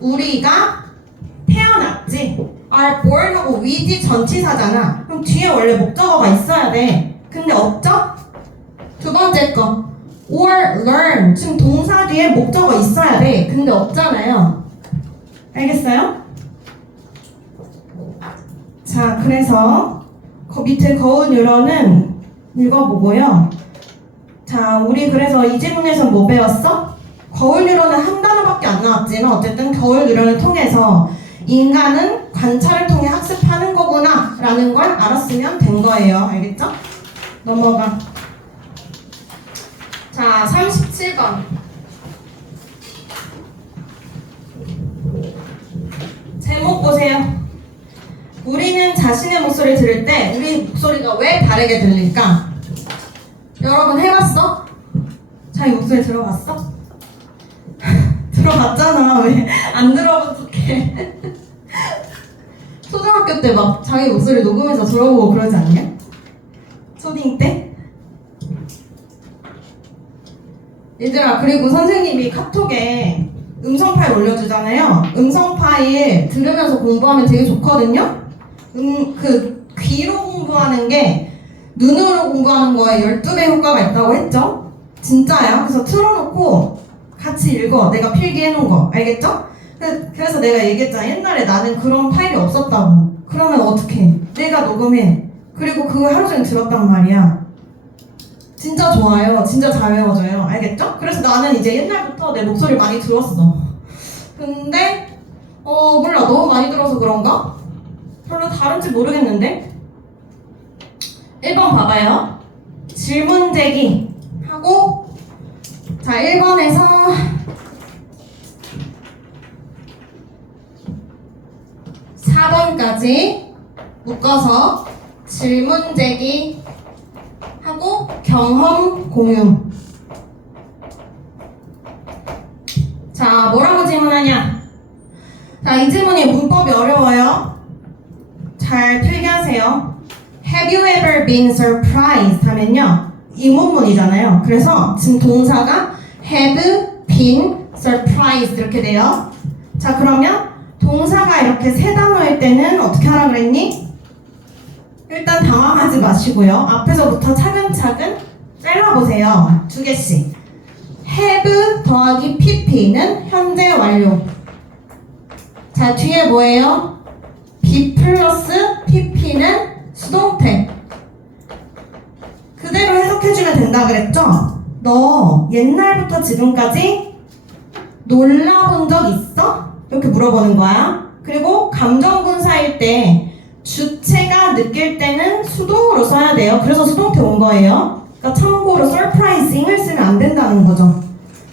우리가 태어났지. are born 하고 with 전치사잖아. 그럼 뒤에 원래 목적어가 있어야 돼. 근데 없죠? 두 번째 거 or learn 지금 동사 뒤에 목적어 있어야 돼. 근데 없잖아요. 알겠어요? 자 그래서 그 밑에 거울 유러는 읽어보고요. 자 우리 그래서 이 지문에서 뭐 배웠어? 거울 유러는 한 단어밖에 안 나왔지만 어쨌든 거울 유러를 통해서 인간은 관찰을 통해 학습하는 거구나 라는 걸 알았으면 된 거예요. 알겠죠? 넘어가. 자 37번 제목 보세요. 우리는 자신의 목소리를 들을 때 우리 목소리가 왜 다르게 들릴까? 여러분 해봤어? 자기 목소리 들어봤어? 들어봤잖아. 왜 안 들어본 척해? 초등학교 때 막 자기 목소리 녹음해서 들어보고 그러지 않냐? 초딩 때? 얘들아 그리고 선생님이 카톡에 음성 파일 올려주잖아요. 음성 파일 들으면서 공부하면 되게 좋거든요. 그 귀로 공부하는 게 눈으로 공부하는 거에 12배 효과가 있다고 했죠? 진짜야. 그래서 틀어놓고 같이 읽어. 내가 필기해놓은 거. 알겠죠? 그래서 내가 얘기했잖아. 옛날에 나는 그런 파일이 없었다고. 그러면 어떡해? 내가 녹음해. 그리고 그거 하루 종일 들었단 말이야. 진짜 좋아요. 진짜 잘 외워져요. 알겠죠? 그래서 나는 이제 옛날부터 내 목소리 많이 들었어. 근데 몰라. 너무 많이 들어서 그런가? 별로 다른지 모르겠는데? 1번 봐봐요. 질문 제기 하고 자 1번에서 4번까지 묶어서 질문 제기 하고 경험 공유. 자, 뭐라고 질문하냐? 자, 이 질문이 문법이 어려워요. 잘 필기하세요. Have you ever been surprised? 하면요, 의문문이잖아요. 그래서 지금 동사가 have been surprised 이렇게 돼요. 자, 그러면 동사가 이렇게 세 단어일 때는 어떻게 하라 그랬니? 일단 당황하지 마시고요. 앞에서부터 차근차근 잘라보세요. 2개씩. have 더하기 pp는 현재 완료. 자, 뒤에 뭐예요? be 플러스 pp는 수동태. 그대로 해석해주면 된다 그랬죠? 너 옛날부터 지금까지 놀라본 적 있어? 이렇게 물어보는 거야. 그리고 감정분사일 때 주체가 느낄 때는 수동으로 써야 돼요. 그래서 수동태 온 거예요. 그러니까 참고로 surprising을 쓰면 안 된다는 거죠.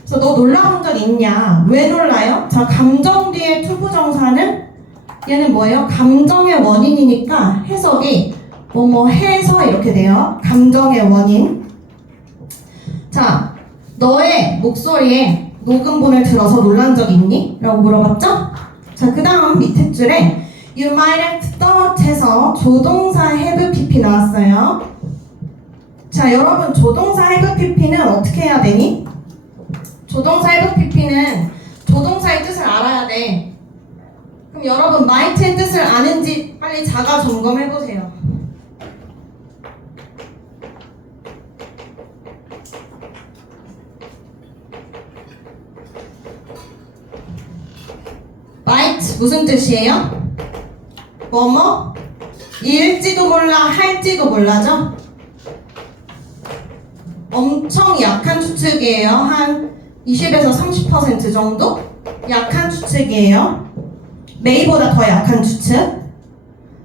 그래서 너 놀라본 적 있냐? 왜 놀라요? 자, 감정 뒤에 투부정사는 얘는 뭐예요? 감정의 원인이니까 해석이 뭐뭐 해서 이렇게 돼요. 감정의 원인. 자, 너의 목소리에 녹음본을 들어서 놀란 적 있니? 라고 물어봤죠? 자, 그 다음 밑에 줄에 You might have thought 해서 조동사 have pp 나왔어요. 자, 여러분 조동사 have pp는 어떻게 해야 되니? 조동사 have pp는 조동사의 뜻을 알아야 돼. 그럼 여러분 might의 뜻을 아는지 빨리 자가 점검해보세요. might 무슨 뜻이에요? 뭐뭐? 일지도 몰라, 할지도 몰라죠? 엄청 약한 추측이에요. 한 20에서 30% 정도? 약한 추측이에요. may보다 더 약한 추측.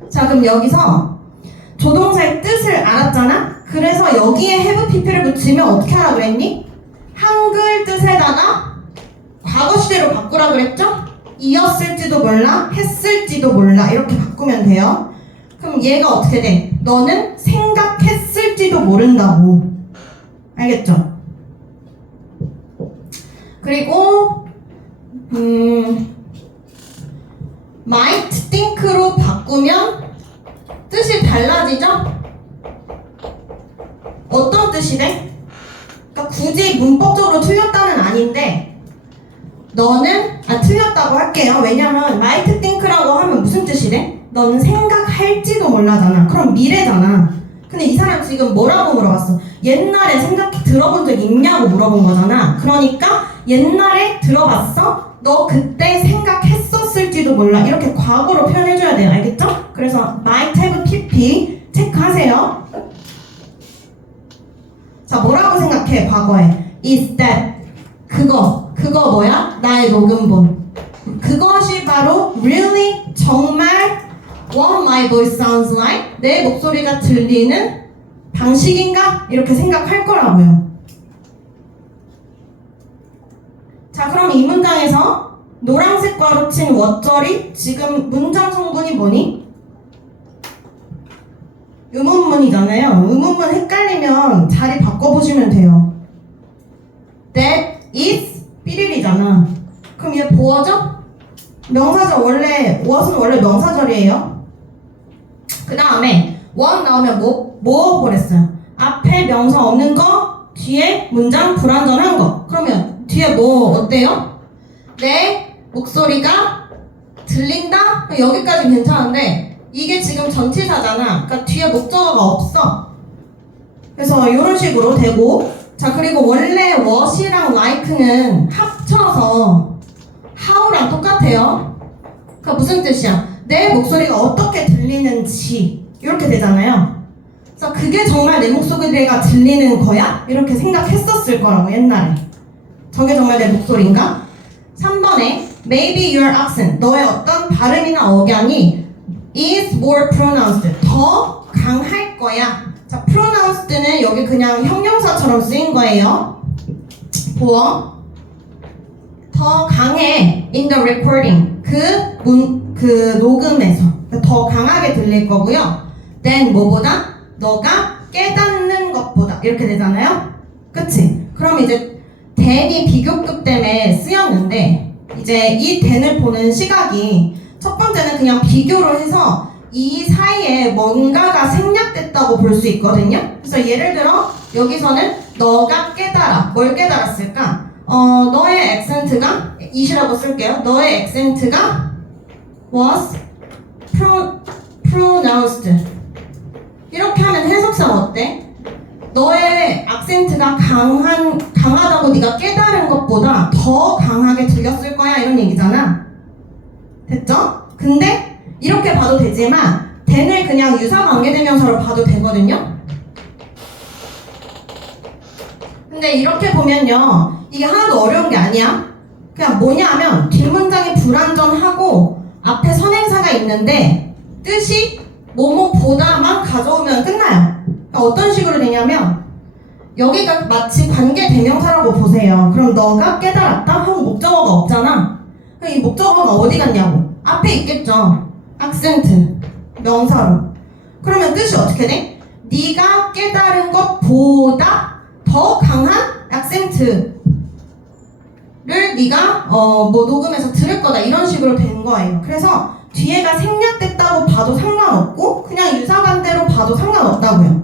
자, 그럼 여기서 조동사의 뜻을 알았잖아? 그래서 여기에 have pp를 붙이면 어떻게 하라 그랬니? 한글 뜻에다가 과거 시제로 바꾸라 그랬죠? 이었을지도 몰라, 했을지도 몰라 이렇게 바꾸면 돼요. 그럼 얘가 어떻게 돼? 너는 생각했을지도 모른다고. 알겠죠? 그리고 might think로 바꾸면 뜻이 달라지죠? 어떤 뜻이 돼? 그러니까 굳이 문법적으로 틀렸다는 아닌데 너는 틀렸다고 할게요. 왜냐면 might think라고 하면 무슨 뜻이 돼? 너는 생각할지도 몰라잖아. 그럼 미래잖아. 근데 이 사람 지금 뭐라고 물어봤어? 옛날에 들어본 적 있냐고 물어본 거잖아. 그러니까 옛날에 들어봤어? 너 그때 생각했었을지도 몰라. 이렇게 과거로 표현해줘야 돼요. 알겠죠? 그래서 might have pp 체크하세요. 자, 뭐라고 생각해? 과거에 is that 그거 뭐야? 나의 녹음본. 그것이 바로 really 정말 what my voice sounds like 내 목소리가 들리는 방식인가? 이렇게 생각할 거라고요. 자, 그럼 이 문장에서 노란색 괄호 친 왓절이 지금 문장 성분이 뭐니? 의문문이잖아요. 의문문 헷갈리면 자리 바꿔보시면 돼요. That is 삐리리잖아. 그럼 얘 보어죠? 명사절 what은 원래 명사절이에요. 그 다음에 what 나오면 뭐 보냈어요? 앞에 명사 없는 거, 뒤에 문장 불완전한 거. 그러면 뒤에 뭐 어때요? 내 목소리가 들린다? 여기까지 괜찮은데 이게 지금 전치사잖아. 그러니까 뒤에 목적어가 없어. 그래서 이런 식으로 되고, 자, 그리고 원래 what이랑 like는 합쳐서 how랑 똑같아요. 그러니까 무슨 뜻이야? 내 목소리가 어떻게 들리는지 이렇게 되잖아요. 그래서 그게 정말 내 목소리가 들리는 거야? 이렇게 생각했었을 거라고 옛날에. 저게 정말 내 목소리인가? 3번에 maybe your accent 너의 어떤 발음이나 억양이 is more pronounced 더 강할 거야. 자, pronounced는 여기 그냥 형용사처럼 쓰인 거예요. 보어 더 더 강해 in the recording. 그 녹음에서 더 강하게 들릴 거고요. then 뭐보다? 너가 깨닫는 것보다 이렇게 되잖아요. 그치? 그럼 이제 then이 비교급 때문에 쓰였는데 이제 이 then을 보는 시각이 첫 번째는 그냥 비교를 해서 이 사이에 뭔가가 생략됐다고 볼 수 있거든요. 그래서 예를 들어 여기서는 너가 깨달아. 뭘 깨달았을까? 너의 액센트가 it이라고 쓸게요. 너의 액센트가 was pronounced. 이렇게 하면 해석상 어때? 너의 악센트가 강하다고 네가 깨달은 것보다 더 강하게 들렸을 거야 이런 얘기잖아. 됐죠? 근데 이렇게 봐도 되지만 then을 그냥 유사관계대명사로 봐도 되거든요. 근데 이렇게 보면요, 이게 하나도 어려운 게 아니야. 그냥 뭐냐면 뒷문장이 불완전하고 앞에 선행사가 있는데 뜻이 뭐뭐보다만 가져오면 끝나요. 그러니까 어떤 식으로 되냐면 여기가 마치 관계대명사라고 보세요. 그럼 너가 깨달았다 하고 목적어가 없잖아. 그럼 이 목적어가 어디 갔냐고. 앞에 있겠죠. 악센트 명사로. 그러면 뜻이 어떻게 돼? 네가 깨달은 것보다 더 강한 악센트를 네가 뭐 녹음해서 들을 거다 이런 식으로 된 거예요. 그래서 뒤에가 생략됐다고 봐도 상관없고 그냥 유사관대로 봐도 상관없다고요.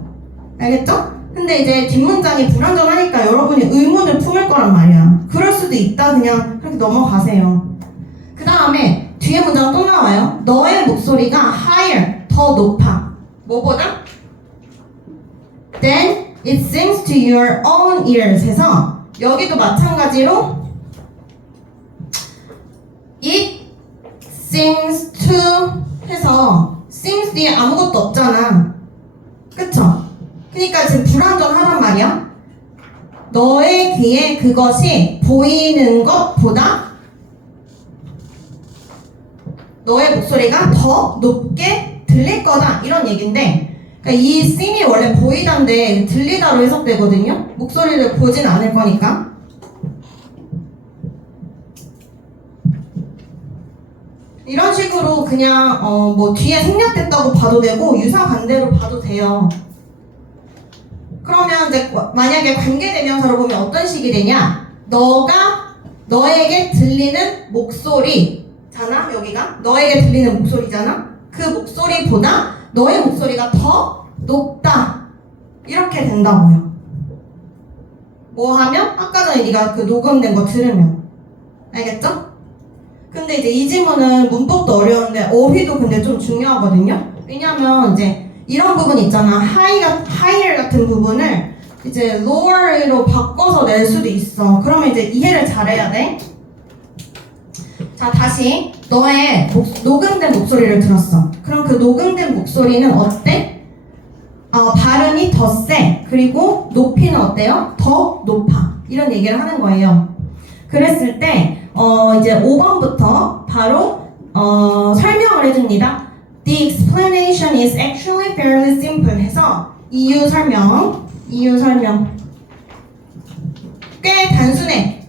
알겠죠? 근데 이제 뒷문장이 불완전하니까 여러분이 의문을 품을 거란 말이야. 그럴 수도 있다 그냥 그렇게 넘어가세요. 그 다음에 뒤에 문장 또 나와요. 너의 목소리가 higher, 더 높아. 뭐보다? Then it sings to your own ears 해서 여기도 마찬가지로 it sings to 해서 sings 뒤에 아무것도 없잖아. 그쵸? 그러니까 지금 불완전하단 말이야. 너의 귀에 그것이 보이는 것보다 너의 목소리가 더 높게 들릴 거다 이런 얘기인데, 그러니까 이 sing이 원래 보이다인데 들리다로 해석되거든요. 목소리를 보진 않을 거니까. 이런 식으로 그냥 뭐 뒤에 생략됐다고 봐도 되고 유사관대로 봐도 돼요. 그러면 이제 만약에 관계대명사로 보면 어떤 식이 되냐? 너에게 들리는 목소리잖아. 여기가 너에게 들리는 목소리잖아. 그 목소리보다 너의 목소리가 더 높다 이렇게 된다고요. 뭐 하면? 아까 전에 네가 그 녹음된 거 들으면. 알겠죠? 근데 이제 이 지문은 문법도 어려운데 어휘도 근데 좀 중요하거든요. 왜냐면 이제 이런 부분 있잖아. higher 같은 부분을 이제 lower로 바꿔서 낼 수도 있어. 그러면 이제 이해를 잘해야 돼. 자, 다시 너의 녹음된 목소리를 들었어. 그럼 그 녹음된 목소리는 어때? 발음이 더 세. 그리고 높이는 어때요? 더 높아. 이런 얘기를 하는 거예요. 그랬을 때 이제 5번부터 바로 설명을 해줍니다. The explanation is actually fairly simple 해서 이유 설명 꽤 단순해.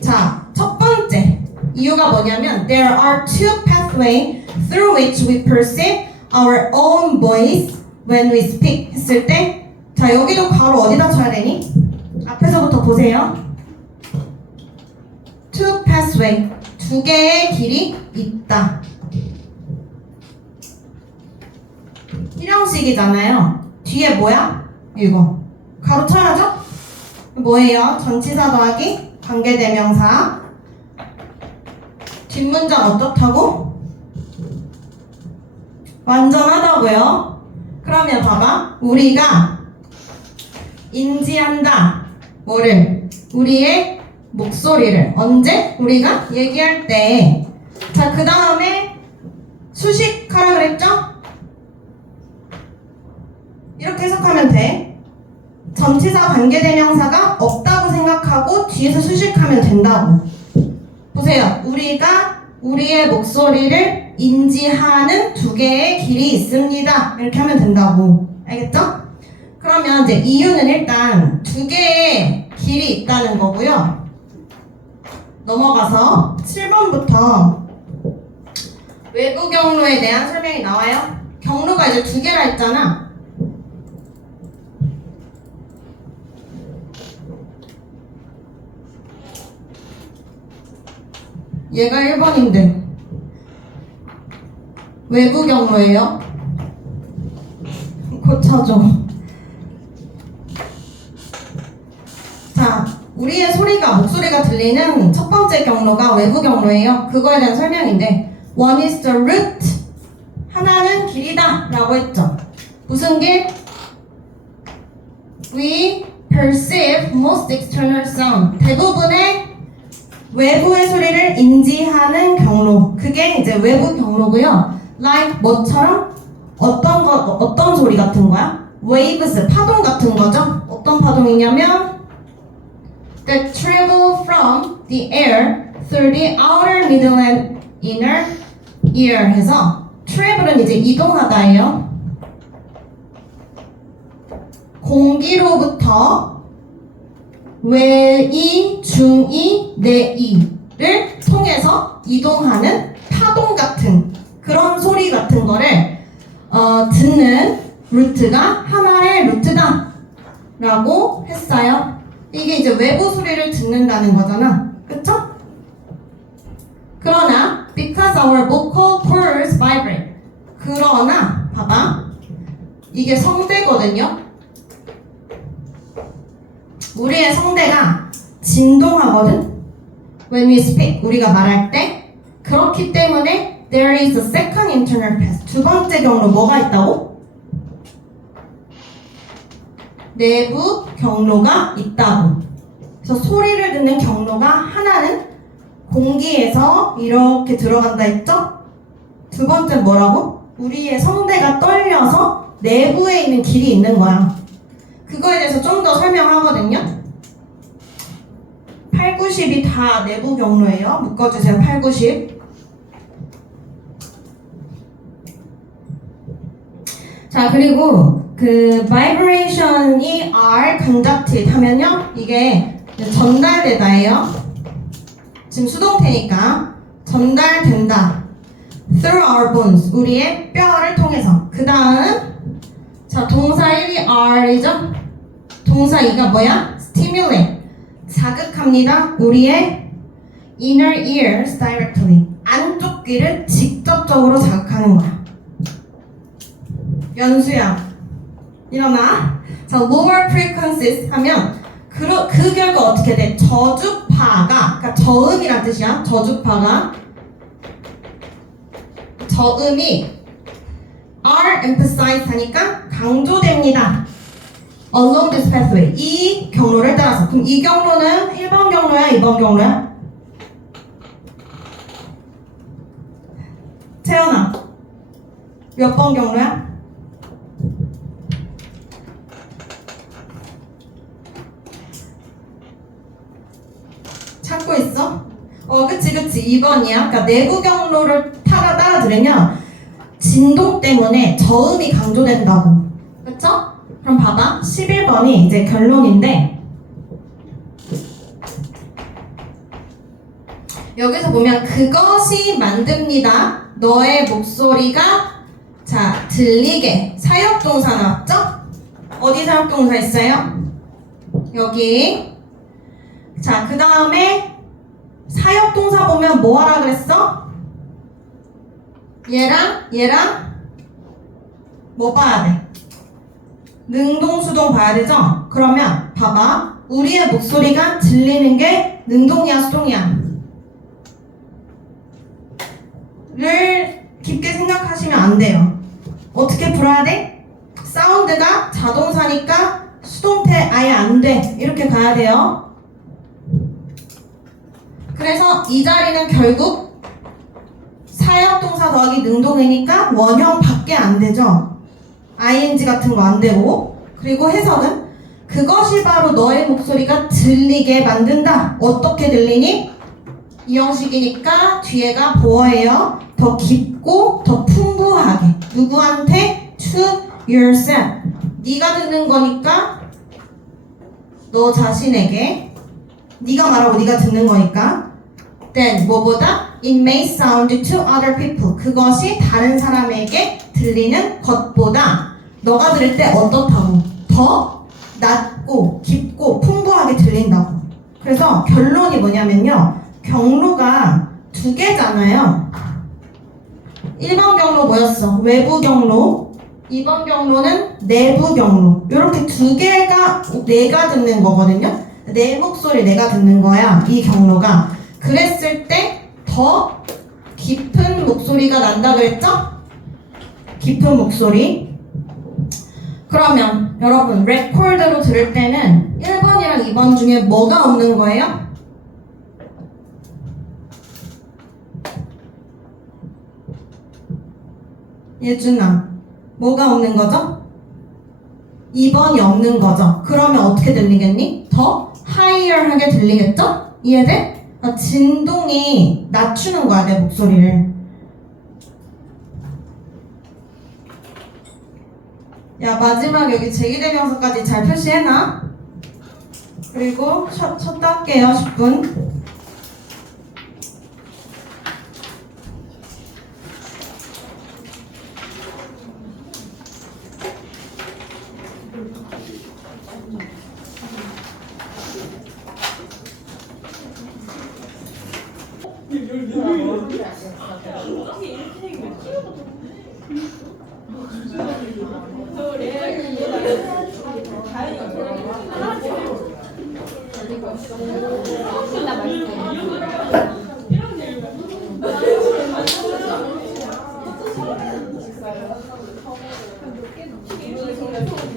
자, 첫 번째 이유가 뭐냐면 There are two pathways through which we perceive our own voice when we speak 했을 때, 자 여기도 괄호 어디다 쳐야 되니? 앞에서부터 보세요. Two pathway, 두 개의 길이 있다. 일형식이잖아요. 뒤에 뭐야? 이거 가로 쳐야죠? 뭐예요? 전치사 더하기 관계대명사. 뒷문장 어떻다고? 완전하다고요? 그러면 봐봐. 우리가 인지한다. 뭐를? 우리의 목소리를. 언제? 우리가 얘기할 때. 자, 그 다음에 수식하라 그랬죠? 이렇게 해석하면 돼. 전치사 관계대명사가 없다고 생각하고 뒤에서 수식하면 된다고. 보세요. 우리가 우리의 목소리를 인지하는 두 개의 길이 있습니다. 이렇게 하면 된다고. 알겠죠? 그러면 이제 이유는 일단 두 개의 길이 있다는 거고요. 넘어가서 7번부터 외부 경로에 대한 설명이 나와요. 경로가 이제 두 개라 했잖아. 얘가 1번인데 외부 경로예요. 고쳐줘. 자, 우리의 목소리가 들리는 첫 번째 경로가 외부 경로예요. 그거에 대한 설명인데 One is the route. 하나는 길이다 라고 했죠. 무슨 길? We perceive most external sound. 대부분의 외부의 소리를 인지하는 경로. 그게 이제 외부 경로고요. Like 뭐처럼? 어떤 소리 같은 거야? Waves, 파동 같은 거죠. 어떤 파동이냐면 that travel from the air through the outer, middle and inner ear 해서 travel은 이제 이동하다예요. 공기로부터 외이, 중이, 내이를 통해서 이동하는 파동 같은 그런 소리 같은 거를 듣는 루트가 하나의 루트다 라고 했어요. 이게 이제 외부 소리를 듣는다는 거잖아. 그쵸? 그러나 because our vocal cords vibrate. 그러나 봐봐. 이게 성대거든요. 우리의 성대가 진동하거든. When we speak, 우리가 말할 때. 그렇기 때문에 there is a second internal path. 두 번째 경로 뭐가 있다고? 내부 경로가 있다고. 그래서 소리를 듣는 경로가 하나는 공기에서 이렇게 들어간다 했죠? 두 번째는 뭐라고? 우리의 성대가 떨려서 내부에 있는 길이 있는 거야. 그거에 대해서 좀 더 설명하거든요. 8, 90이 다 내부 경로예요. 묶어주세요. 8, 90. 자, 그리고 그 vibration이 are conducted 하면요. 이게 전달되다예요. 지금 수동태니까 전달된다. Through our bones. 우리의 뼈를 통해서. 그 다음 자, 동사 1이 are이죠? 동사 2가 뭐야? stimulate. 자극합니다. 우리의 inner ears directly. 안쪽 귀를 직접적으로 자극하는 거야. 연수야, 일어나. 자, lower frequencies 하면 그 결과 어떻게 돼? 저주파가, 그러니까 저음이란 뜻이야. 저주파가 저음이 are emphasized 하니까 강조됩니다. Along this pathway. 이 경로를 따라서. 그럼 이 경로는 1번 경로야? 2번 경로야? 채연아, 몇 번 경로야? 찾고 있어? 그치 2번이야. 그러니까 내부 경로를 따라 들으면 진동 때문에 저음이 강조된다고. 그쵸? 그럼 봐봐. 11번이 이제 결론인데 여기서 보면 그것이 만듭니다. 너의 목소리가 자 들리게. 사역동사 나왔죠? 어디 사역동사 있어요? 여기. 자, 그 다음에 사역동사 보면 뭐 하라 그랬어? 얘랑 뭐 봐야 돼? 능동수동 봐야 되죠? 그러면 봐봐. 우리의 목소리가 들리는 게 능동이야 수동이야? 를 깊게 생각하시면 안 돼요. 어떻게 풀어야 돼? 사운드가 자동사니까 수동태 아예 안 돼. 이렇게 가야 돼요. 그래서 이 자리는 결국 사역동사 더하기 능동이니까 원형밖에 안 되죠. ing 같은 거 안 되고. 그리고 해석은 그것이 바로 너의 목소리가 들리게 만든다. 어떻게 들리니? 이 형식이니까 뒤에가 보어예요. 더 깊고 더 풍부하게. 누구한테? To yourself. 네가 듣는 거니까 너 자신에게. 네가 말하고 네가 듣는 거니까 then 뭐보다 it may sound to other people. 그것이 다른 사람에게 들리는 것보다 너가 들을 때 어떻다고? 더 낮고 깊고 풍부하게 들린다고. 그래서 결론이 뭐냐면요. 경로가 두 개잖아요. 1번 경로 뭐였어? 외부 경로. 2번 경로는 내부 경로. 이렇게 두 개가 내가 듣는 거거든요. 내 목소리 내가 듣는 거야. 이 경로가. 그랬을 때 더 깊은 목소리가 난다 그랬죠? 깊은 목소리. 그러면 여러분 레코드로 들을 때는 1번이랑 2번 중에 뭐가 없는 거예요? 예준아, 뭐가 없는 거죠? 2번이 없는 거죠. 그러면 어떻게 들리겠니? 더 하이어하게 들리겠죠? 이해돼? 그러니까 진동이 낮추는 거야, 내 목소리를. 야, 마지막 여기 제기대명사까지 잘 표시해놔. 그리고 쉬었다 할게요, 10분.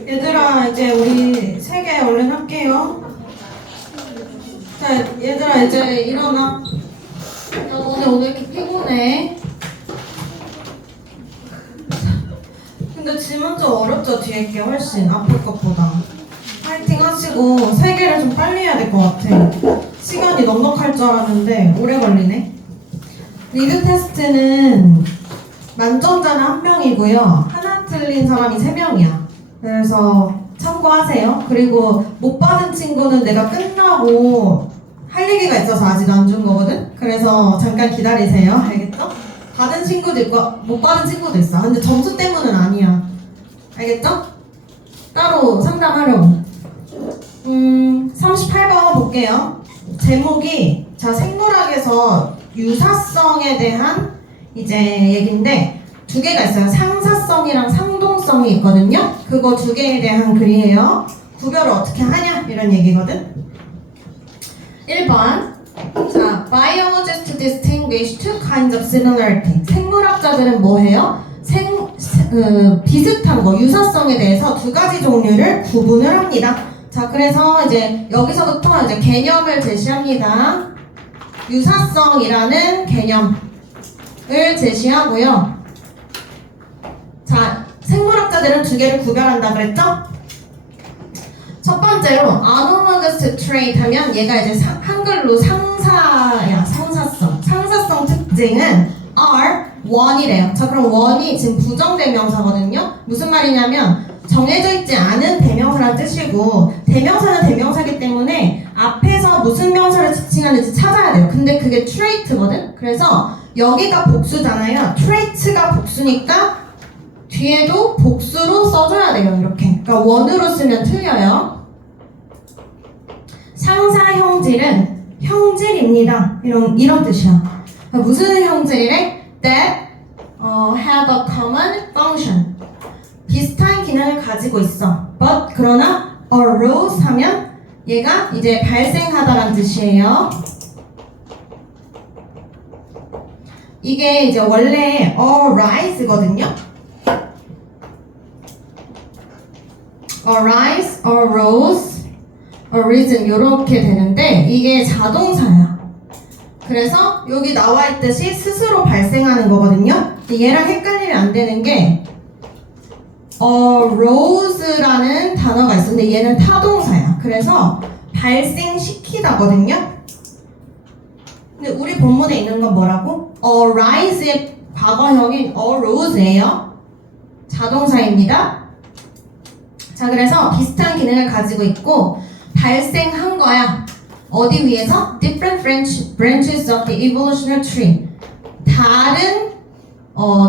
얘들아, 이제 우리 3개 얼른 할게요. 자, 얘들아, 이제 일어나. 야, 너네 오늘 이렇게 피곤해. 근데 질문 좀 어렵죠? 뒤에 게 훨씬 앞에 것보다. 파이팅 하시고 3개를 좀 빨리 해야 될 것 같아. 시간이 넉넉할 줄 알았는데 오래 걸리네. 리뷰 테스트는 만점자는 1명이고요. 하나 틀린 사람이 3명이야. 그래서 참고하세요. 그리고 못 받은 친구는 내가 끝나고 할 얘기가 있어서 아직 안 준 거거든? 그래서 잠깐 기다리세요. 알겠죠? 받은 친구도 있고 못 받은 친구도 있어. 근데 점수 때문은 아니야. 알겠죠? 따로 상담하려고. 38번 볼게요. 제목이 자 생물학에서 유사성에 대한 이제 얘기인데 두 개가 있어요. 상사성이랑 상동성이 있거든요. 그거 두 개에 대한 글이에요. 구별을 어떻게 하냐 이런 얘기거든. 1번 자, biologists distinguish two kinds of similarity. 생물학자들은 뭐 해요? 비슷한 거, 유사성에 대해서 두 가지 종류를 구분을 합니다. 자, 그래서 이제 여기서부터 이제 개념을 제시합니다. 유사성이라는 개념을 제시하고요. 자, 생물학자들은 두 개를 구별한다 그랬죠? 첫 번째로 analogous trait 하면 얘가 이제 한글로 상사야, 상사성 특징은 are one이래요. 자, 그럼 one이 지금 부정대명사거든요. 무슨 말이냐면 정해져 있지 않은 대명사란 뜻이고 대명사는 대명사기 때문에 앞에서 무슨 명사를 지칭하는지 찾아야 돼요. 근데 그게 trait거든. 그래서 여기가 복수잖아요. trait가 복수니까 뒤에도 복수로 써줘야 돼요. 이렇게. 그러니까 원으로 쓰면 틀려요. 상사 형질은 형질입니다. 이런 뜻이야. 그러니까 무슨 형질이래? That have a common function. 비슷한 기능을 가지고 있어. But 그러나 arose 하면 얘가 이제 발생하다라는 뜻이에요. 이게 이제 원래 arise거든요. arise, arose, arisen 이렇게 되는데 이게 자동사야. 그래서 여기 나와 있듯이 스스로 발생하는 거거든요. 얘랑 헷갈리면 안 되는 게 arose라는 단어가 있는데 얘는 타동사야. 그래서 발생시키다거든요. 근데 우리 본문에 있는 건 뭐라고? arise의 과거형인 arose예요. 자동사입니다. 자, 그래서 비슷한 기능을 가지고 있고 발생한 거야. 어디 위에서? Different branches of the evolutionary tree. 다른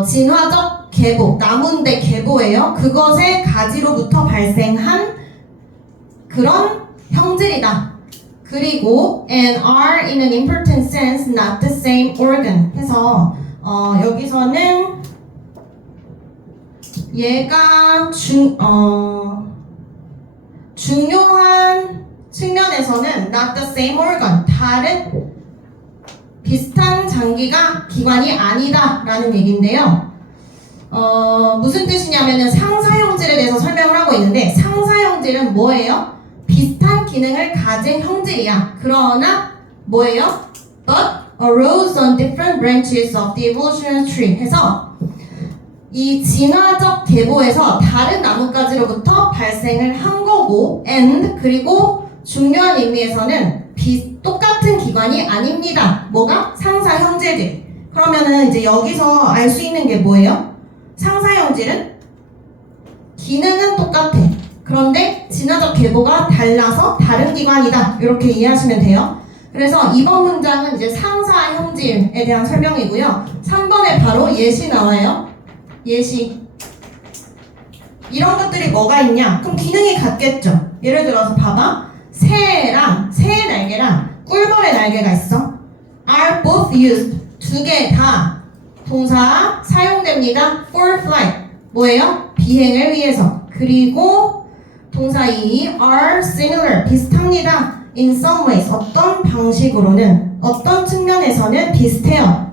진화적 계보, 나무인데 계보예요. 그것의 가지로부터 발생한 그런 형질이다. 그리고 and are in an important sense not the same organ. 해서 여기서는 얘가 중요한 측면에서는 not the same organ, 다른 비슷한 장기가 기관이 아니다 라는 얘기인데요. 무슨 뜻이냐면은 상사형질에 대해서 설명을 하고 있는데, 상사형질은 뭐예요? 비슷한 기능을 가진 형질이야. 그러나 뭐예요? But arose on different branches of the evolutionary tree. 해서 이 진화적 계보에서 다른 나뭇가지로부터 발생을 한 거고, and 그리고 중요한 의미에서는 똑같은 기관이 아닙니다. 뭐가? 상사 형질들. 그러면은 이제 여기서 알 수 있는 게 뭐예요? 상사 형질은 기능은 똑같아. 그런데 진화적 계보가 달라서 다른 기관이다. 이렇게 이해하시면 돼요. 그래서 이번 문장은 이제 상사 형질에 대한 설명이고요. 3번에 바로 예시 나와요. 예시. 이런 것들이 뭐가 있냐? 그럼 기능이 같겠죠. 예를 들어서 봐봐. 새의 날개랑 꿀벌의 날개가 있어. are both used. 두 개 다 동사 사용됩니다. for flight. 뭐예요? 비행을 위해서. 그리고 동사 2 are similar. 비슷합니다. in some ways. 어떤 방식으로는, 어떤 측면에서는 비슷해요.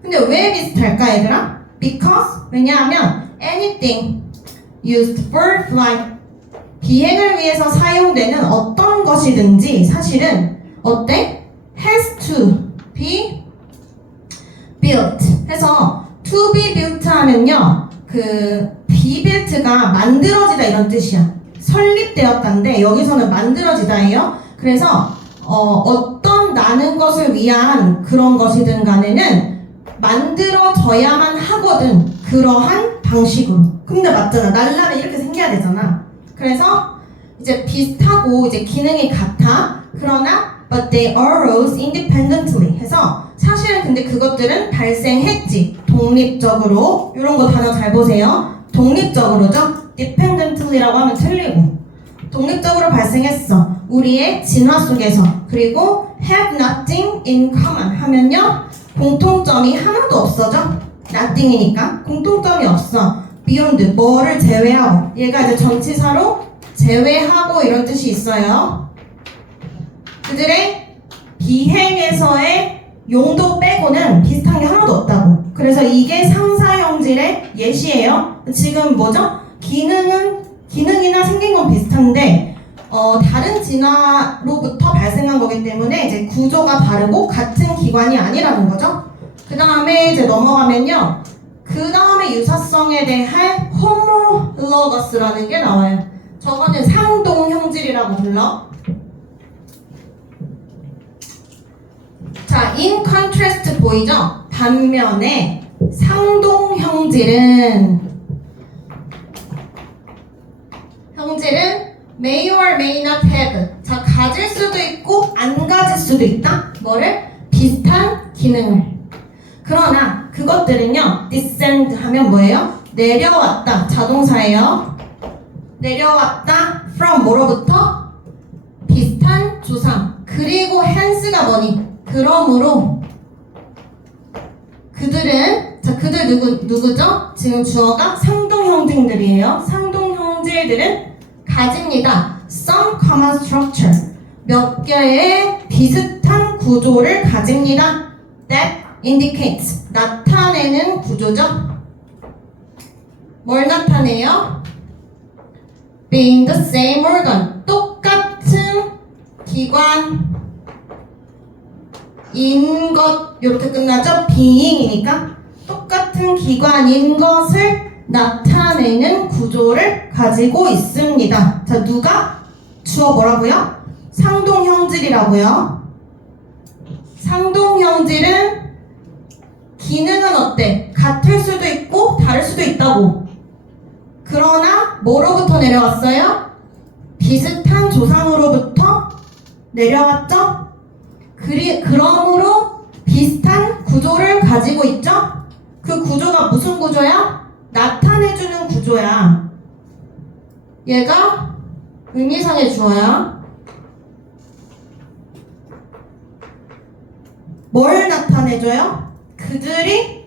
근데 왜 비슷할까 얘들아? because 왜냐하면 anything used for flight, 비행을 위해서 사용되는 어떤 것이든지 사실은 어때? has to be built. 해서 to be built 하면요, 그 be built가 만들어지다 이런 뜻이야. 설립되었다인데 여기서는 만들어지다예요. 그래서 어떤 나는 것을 위한 그런 것이든 간에는 만들어져야만 하거든. 그러한 방식으로. 근데 맞잖아. 날라면 이렇게 생겨야 되잖아. 그래서 이제 비슷하고 이제 기능이 같아. 그러나 but they arose independently. 해서 사실은 근데 그것들은 발생했지. 독립적으로. 이런 거 단어 잘 보세요. 독립적으로죠. dependently라고 하면 틀리고. 독립적으로 발생했어. 우리의 진화 속에서. 그리고 have nothing in common 하면요, 공통점이 하나도 없어져. nothing이니까 공통점이 없어. beyond 뭐를 제외하고. 얘가 이제 전치사로 제외하고 이런 뜻이 있어요. 그들의 비행에서의 용도 빼고는 비슷한 게 하나도 없다고. 그래서 이게 상사형질의 예시예요. 지금 뭐죠? 기능이나 생긴 건 비슷한데 다른 진화로부터 발생한 거기 때문에 이제 구조가 다르고 같은 기관이 아니라는 거죠. 그 다음에 이제 넘어가면요, 그 다음에 유사성에 대한 homologous라는 게 나와요. 저거는 상동형질이라고 불러. 자, in contrast 보이죠? 반면에 상동형질은 may or may not have. 자, 가질 수도 있고 안 가질 수도 있다. 뭐를? 비슷한 기능을. 그러나 그것들은요, descend 하면 뭐예요? 내려왔다. 자동사예요. 내려왔다. from 뭐로부터? 비슷한 조상. 그리고 hence가 뭐니? 그러므로 그들은, 자, 그들 누구죠? 지금 주어가 상동형질들이에요. 상동형질들은 가집니다. some common structure. 몇 개의 비슷한 구조를 가집니다. that indicates. 나타내는 구조죠. 뭘 나타내요? being the same organ. 똑같은 기관인 것. 이렇게 끝나죠? being이니까 똑같은 기관인 것을 나타내는 구조를 가지고 있습니다. 자, 누가? 주어 뭐라고요? 상동형질이라고요. 상동형질은 기능은 어때? 같을 수도 있고 다를 수도 있다고. 그러나 뭐로부터 내려왔어요? 비슷한 조상으로부터 내려왔죠? 그러므로 비슷한 구조를 가지고 있죠? 그 구조가 무슨 구조야? 나타내주는 구조야. 얘가 의미상의 주어야. 뭘 나타내줘요? 그들이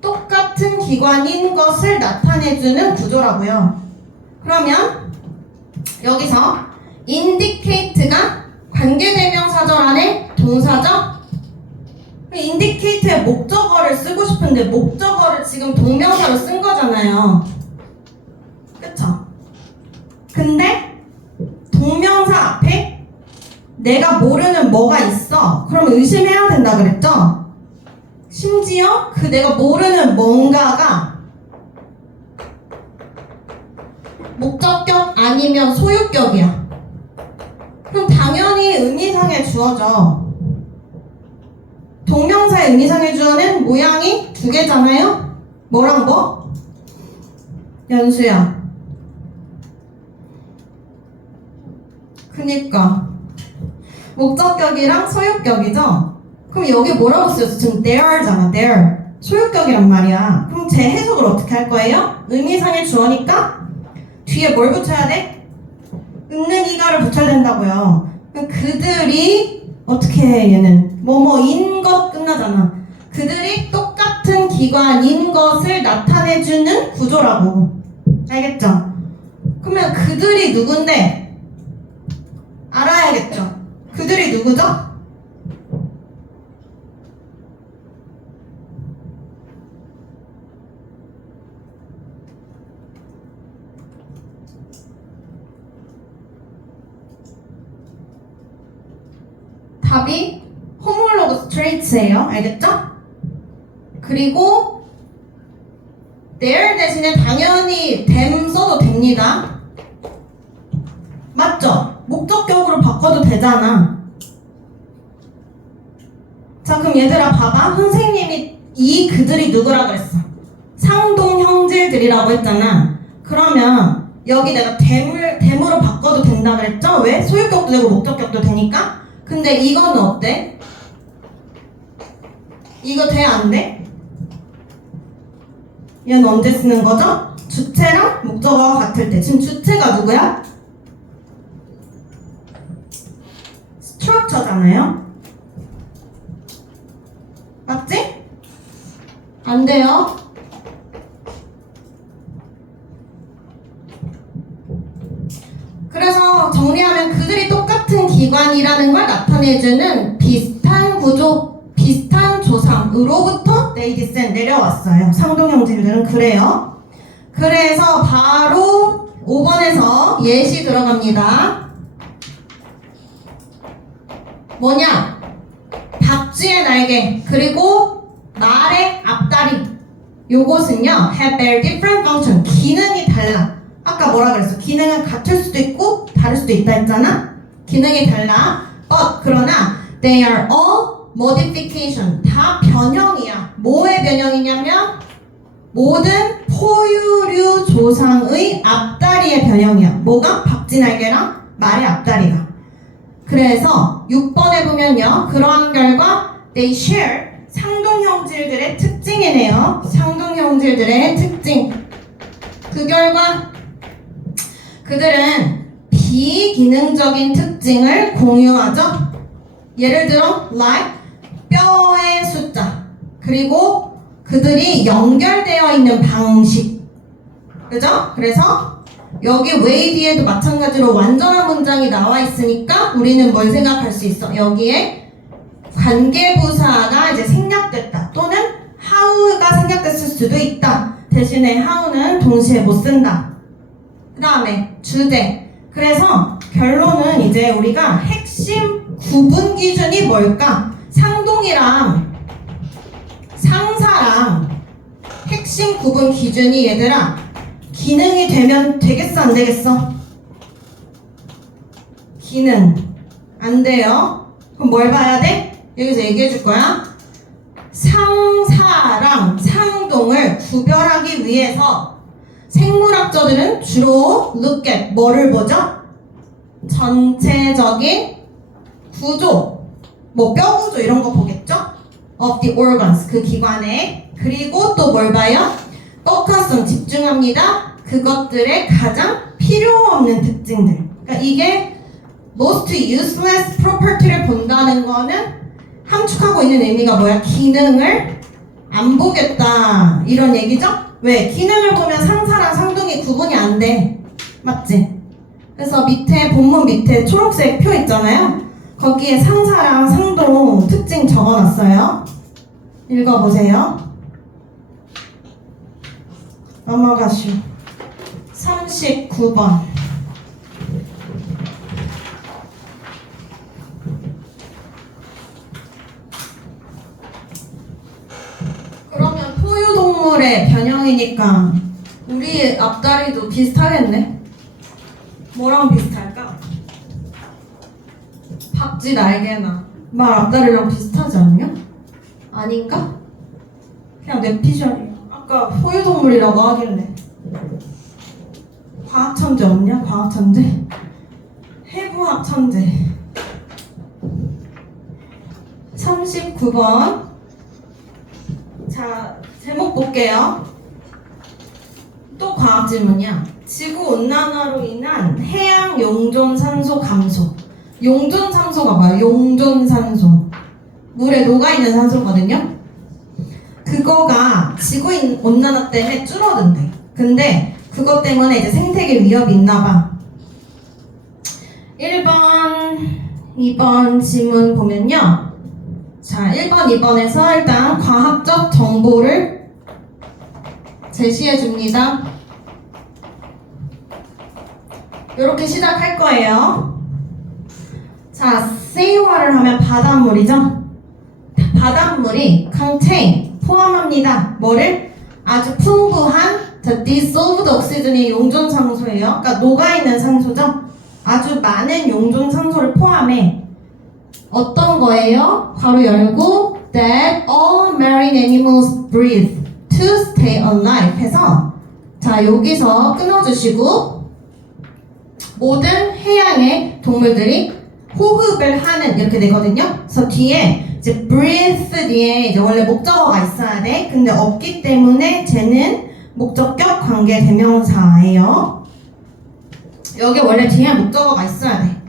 똑같은 기관인 것을 나타내주는 구조라고요. 그러면 여기서 indicate가 관계대명사절 안에 동사죠? indicate의 목적어를 쓰고 싶은데 목적어를 지금 동명사로 쓴 거잖아요. 그쵸? 근데 동명사 앞에 내가 모르는 뭐가 있어. 그럼 의심해야 된다 그랬죠? 심지어 그 내가 모르는 뭔가가 목적격 아니면 소유격이야. 그럼 당연히 의미상의 주어죠. 동명사의 의미상의 주어는 모양이 두 개잖아요? 뭐랑 뭐? 연수야. 그니까 목적격이랑 소유격이죠? 그럼 여기 뭐라고 쓰였어? 지금 there잖아, there. 소유격이란 말이야. 그럼 제 해석을 어떻게 할 거예요? 의미상의 주어니까 뒤에 뭘 붙여야 돼? 있는 이가를 붙여야 된다고요. 그들이 어떻게 해 얘는? 뭐뭐인 것 끝나잖아. 그들이 똑같은 기관인 것을 나타내주는 구조라고. 알겠죠? 그러면 그들이 누군데? 알아야겠죠? 그들이 누구죠? 답이 homologous traits예요. 알겠죠? 그리고 there 대신에 당연히 them 써도 됩니다. 맞죠? 목적격으로 바꿔도 되잖아. 자, 그럼 얘들아 봐봐. 선생님이 이 그들이 누구라 그랬어? 상동 형질들이라고 했잖아. 그러면 여기 내가 them으로 바꿔도 된다 그랬죠? 왜? 소유격도 되고 목적격도 되니까. 근데 이거는 어때? 이거 돼? 안 돼? 얘는 언제 쓰는 거죠? 주체랑 목적어가 같을 때. 지금 주체가 누구야? 스트럭처잖아요. 맞지? 안 돼요. 그래서 정리하면 그들이 똑같은 기관이라는 걸 나타내주는 비슷한 구조, 비슷한 조상으로부터 they descend 내려왔어요. 상동형질들은 그래요. 그래서 바로 5번에서 예시 들어갑니다. 뭐냐? 박쥐의 날개 그리고 말의 앞다리. 요것은요 have their different function. 기능이 달라. 아까 뭐라 그랬어? 기능은 같을 수도 있고 다를 수도 있다 했잖아? 기능이 달라. But 그러나 they are all modification. 다 변형이야. 뭐의 변형이냐면 모든 포유류 조상의 앞다리의 변형이야. 뭐가? 박쥐 날개랑 말의 앞다리가. 그래서 6번에 보면요. 그러한 결과 they share 상동형질들의 특징이네요. 상동형질들의 특징. 그 결과 그들은 비기능적인 특징을 공유하죠. 예를 들어 like 뼈의 숫자 그리고 그들이 연결되어 있는 방식. 그죠? 그래서 여기 way 뒤에도 마찬가지로 완전한 문장이 나와 있으니까 우리는 뭘 생각할 수 있어? 여기에 관계부사가 이제 생략됐다 또는 how가 생략됐을 수도 있다. 대신에 how는 동시에 못 쓴다. 그 다음에 주제. 그래서 결론은 이제 우리가 핵심 구분 기준이 뭘까? 상동이랑 상사랑 핵심 구분 기준이 얘들아 기능이 되면 되겠어 안 되겠어? 기능 안 돼요. 그럼 뭘 봐야 돼? 여기서 얘기해 줄 거야. 상사랑 상동을 구별하기 위해서 생물학자들은 주로 look at 뭐를 보죠? 전체적인 구조 뭐 뼈구조 이런 거 보겠죠? of the organs, 그 기관에. 그리고 또 뭘 봐요? focus, 집중합니다. 그것들의 가장 필요 없는 특징들. 그러니까 이게 most useless property를 본다는 거는 함축하고 있는 의미가 뭐야? 기능을 안 보겠다 이런 얘기죠? 왜? 기능을 보면 상사랑 상동이 구분이 안 돼. 맞지? 그래서 밑에 본문 밑에 초록색 표 있잖아요. 거기에 상사랑 상동 특징 적어놨어요. 읽어보세요. 넘어가시오. 39번. 그러면 포유동물의 변형이니까 우리 앞다리도 비슷하겠네? 뭐랑 비슷할까? 박쥐 날개나 말 앞다리랑 비슷하지 않냐? 아닌가? 그냥 뇌피셜이야. 아까 포유동물이라고 하길래. 과학천재 없냐? 과학천재? 해부학천재. 39번. 자, 제목 볼게요. 또 과학 질문이야. 지구온난화로 인한 해양 용존산소 감소. 용존산소가 뭐야? 용존산소. 물에 녹아있는 산소거든요. 그거가 지구온난화 때문에 줄어든대. 근데 그것 때문에 이제 생태계 위협이 있나봐. 1번, 2번 질문 보면요. 자, 1번, 2번에서 일단 과학적 정보를 제시해 줍니다. 이렇게 시작할 거예요. 자, seawater 하면 바닷물이죠? 바닷물이 contain, 포함합니다. 뭐를? 아주 풍부한 dissolved oxygen이 용존산소예요. 그러니까 녹아있는 산소죠? 아주 많은 용존산소를 포함해. 어떤 거예요? 괄호 열고 that all marine animals breathe to stay alive 해서 자 여기서 끊어주시고 모든 해양의 동물들이 호흡을 하는 이렇게 되거든요. 그래서 뒤에 이제 breathe 뒤에 이제 원래 목적어가 있어야 돼. 근데 없기 때문에 쟤는 목적격 관계 대명사예요. 여기 원래 뒤에 목적어가 있어야 돼.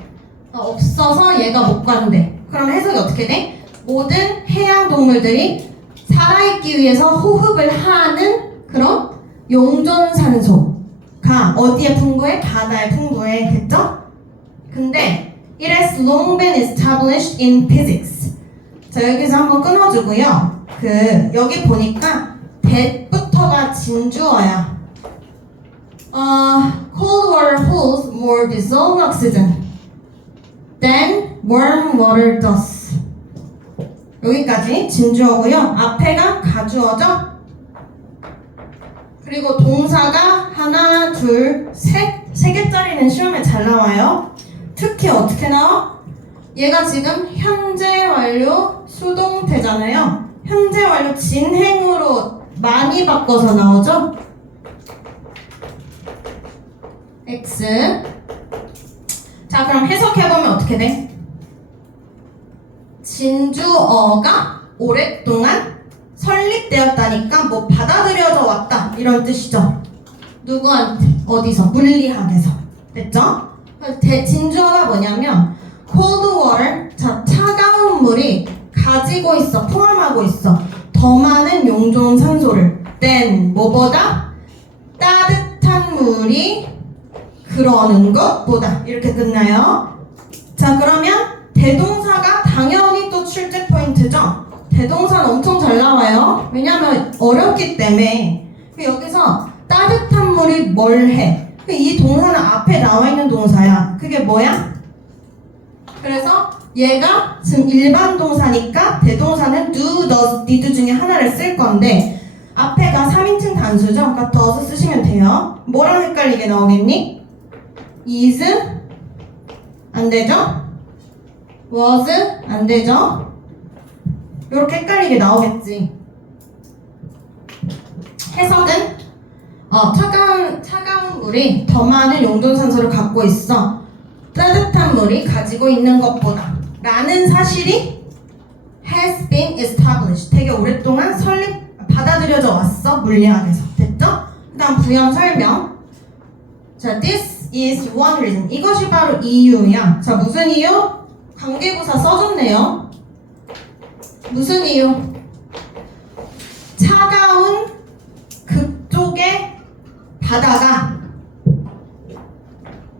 없어서 얘가 못 간대. 그럼 해석이 어떻게 돼? 모든 해양 동물들이 살아있기 위해서 호흡을 하는 그런 용존산소가 어디에 풍부해? 바다에 풍부해. 됐죠? 근데 it has long been established in physics. 자 여기서 한번 끊어주고요. 여기 보니까 that부터가 진주어야. Cold water holds more dissolved oxygen than warm water does. 여기까지 진주어고요. 앞에가 가주어죠. 그리고 동사가 하나, 둘, 셋. 세 개짜리는 시험에 잘 나와요. 특히 어떻게 나와? 얘가 지금 현재 완료 수동태잖아요. 현재 완료 진행으로 많이 바꿔서 나오죠. X. 자 그럼 해석해보면 어떻게 돼? 진주어가 오랫동안 설립되었다니까 뭐 받아들여져 왔다 이런 뜻이죠. 누구한테? 어디서? 물리학에서. 됐죠? 진주어가 뭐냐면 cold water, 자 차가운 물이 가지고 있어, 포함하고 있어 더 많은 용존산소를 than 뭐보다? 따뜻한 물이 그러는 것보다 이렇게 끝나요. 자 그러면 대동사가 당연히 또 출제 포인트죠. 대동사는 엄청 잘 나와요. 왜냐면 어렵기 때문에. 여기서 따뜻한 물이 뭘 해? 이 동사는 앞에 나와 있는 동사야. 그게 뭐야? 그래서 얘가 지금 일반 동사니까 대동사는 do, does, did 중에 하나를 쓸 건데 앞에가 3인칭 단수죠. 그러니까 does 쓰시면 돼요. 뭐랑 헷갈리게 나오겠니? is 안 되죠? was 안 되죠? 이렇게 헷갈리게 나오겠지. 해석은 차가운 물이 더 많은 용존산소를 갖고 있어. 따뜻한 물이 가지고 있는 것보다 라는 사실이 been established. 되게 오랫동안 받아들여져 왔어. 물리학에서. 됐죠? 그 다음 부연 설명. 자, this is one reason. 이것이 바로 이유야. 자, 무슨 이유? 관계부사 써줬네요. 무슨 이유? 차가운 극쪽의 바다가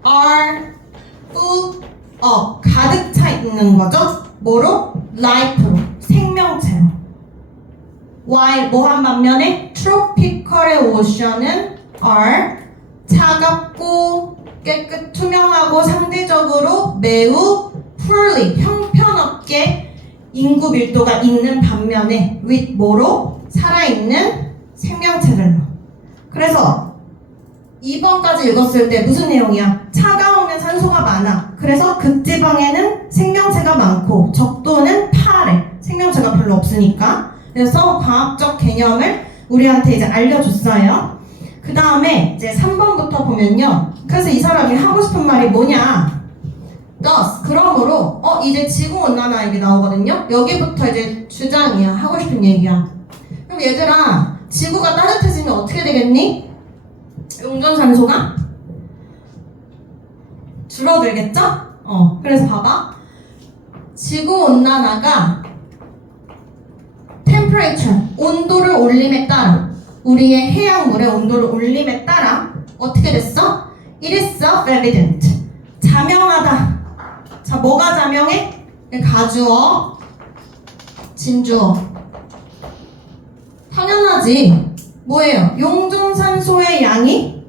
are full of 가득 차 있는 거죠. 뭐로? life로 생명체로. while 뭐한 반면에 tropical의 ocean은 are 차갑고 투명하고 상대적으로 매우 fully 형편없게 인구 밀도가 있는 반면에 with 뭐로? 살아있는 생명체들로. 그래서 2번까지 읽었을 때 무슨 내용이야? 차가우면 산소가 많아. 그래서 극지방에는 생명체가 많고 적도는 파래. 생명체가 별로 없으니까. 그래서 과학적 개념을 우리한테 이제 알려줬어요. 그 다음에 이제 3번부터 보면요. 그래서 이 사람이 하고 싶은 말이 뭐냐? thus, 그러므로 이제 지구온난화 이게 나오거든요. 여기부터 이제 주장이야. 하고 싶은 얘기야. 그럼 얘들아, 지구가 따뜻해지면 어떻게 되겠니? 용존산소가 줄어들겠죠? 그래서 봐봐. 지구온난화가 temperature, 온도를 올림에 따라 우리의 해양물의 온도를 올림에 따라 어떻게 됐어? It is self-evident. 자명하다. 자, 뭐가 자명해? 가주어, 진주어. 당연하지. 뭐예요? 용존산소의 양이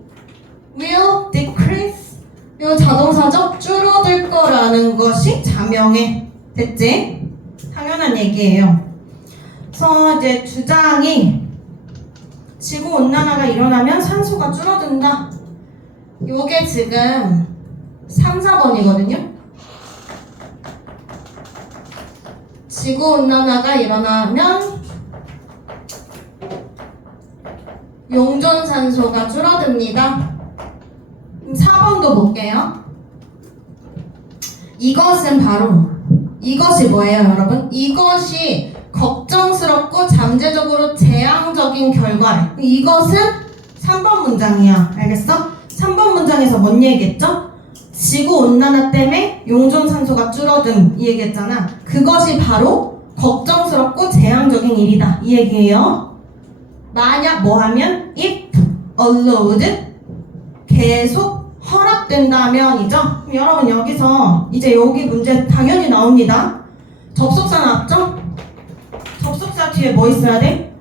will decrease. 이거 자동사죠? 줄어들 거라는 것이 자명해. 됐지? 당연한 얘기예요. 그래서 이제 주장이 지구온난화가 일어나면 산소가 줄어든다. 요게 지금 3, 4번이거든요. 지구온난화가 일어나면 용존산소가 줄어듭니다. 4번도 볼게요. 이것은 바로 이것이 뭐예요, 여러분? 이것이 걱정스럽고 잠재적으로 재앙적인 결과래. 이것은 3번 문장이야. 알겠어? 3번 문장에서 뭔 얘기했죠? 지구온난화 때문에 용존산소가 줄어듦 이 얘기했잖아. 그것이 바로 걱정스럽고 재앙적인 일이다. 이 얘기예요. 만약 뭐하면 if allowed 계속 허락된다면이죠. 그럼 여러분 여기서 이제 여기 문제 당연히 나옵니다. 접속사 나왔죠? 접속사 뒤에 뭐 있어야 돼?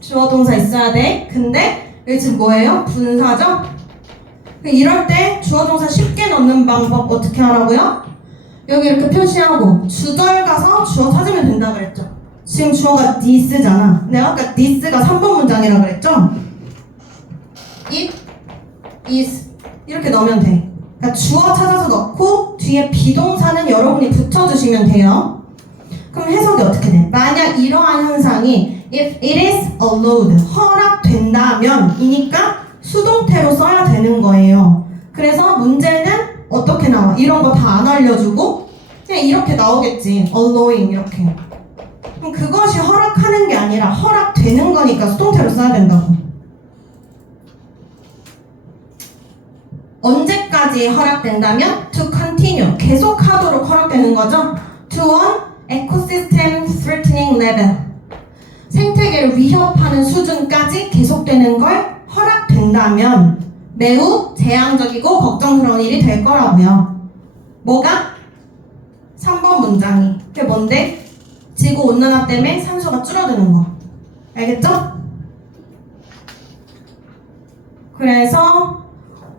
주어 동사 있어야 돼. 근데 여기 지금 뭐예요? 분사죠? 이럴 때 주어 동사 쉽게 넣는 방법 어떻게 하라고요? 여기 이렇게 표시하고 주절 가서 주어 찾으면 된다 그랬죠. 지금 주어가 this잖아. 내가 아까 this가 3번 문장이라 그랬죠? it is 이렇게 넣으면 돼. 그러니까 주어 찾아서 넣고 뒤에 비동사는 여러분이 붙여주시면 돼요. 그럼 해석이 어떻게 돼? 만약 이러한 현상이 if it is allowed 허락된다면 이니까 수동태로 써야 되는 거예요. 그래서 문제는 어떻게 나와? 이런 거 다 안 알려주고 그냥 이렇게 나오겠지. allowing 이렇게. 그럼 그것이 허락하는 게 아니라 허락되는 거니까 수동태로 써야 된다고. 언제까지 허락된다면 to continue 계속하도록 허락되는 거죠. to an ecosystem threatening level 생태계를 위협하는 수준까지 계속되는 걸 허락된다면 매우 재앙적이고 걱정스러운 일이 될 거라고요. 뭐가? 3번 문장이. 그게 뭔데? 지구온난화 때문에 산소가 줄어드는 거. 알겠죠? 그래서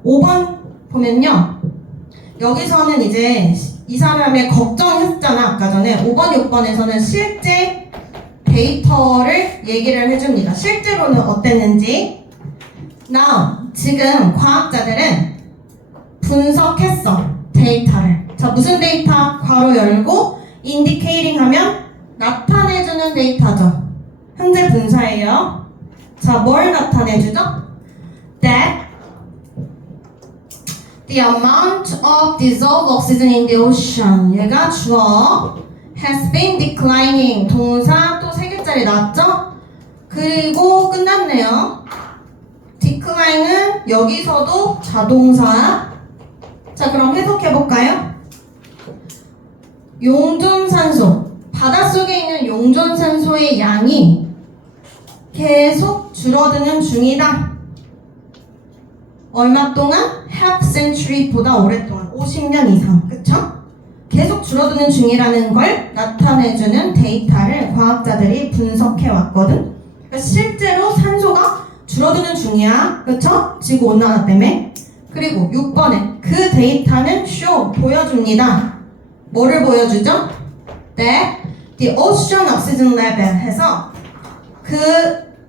5번 보면요. 여기서는 이제 이 사람의 걱정했잖아. 아까 전에 5번, 6번에서는 실제 데이터를 얘기를 해줍니다. 실제로는 어땠는지. Now, 지금 과학자들은 분석했어. 데이터를. 자, 무슨 데이터? 괄호 열고 indicating 하면 나타내주는 데이터죠. 현재 분사예요. 자, 뭘 나타내주죠? That the amount of dissolved oxygen in the ocean 얘가 주어 has been declining. 동사 또 3개짜리 나왔죠? 그리고 끝났네요. decline은 여기서도 자동사. 자, 그럼 해석해볼까요? 용존산소. 바닷속에 있는 용존산소의 양이 계속 줄어드는 중이다. 얼마 동안? half century보다 오랫동안. 50년 이상. 그쵸? 계속 줄어드는 중이라는 걸 나타내주는 데이터를 과학자들이 분석해 왔거든. 그러니까 실제로 산소가 줄어드는 중이야. 그쵸? 지구온난화 때문에. 그리고 6번에 그 데이터는 show, 보여줍니다. 뭐를 보여주죠? That the ocean oxygen level 해서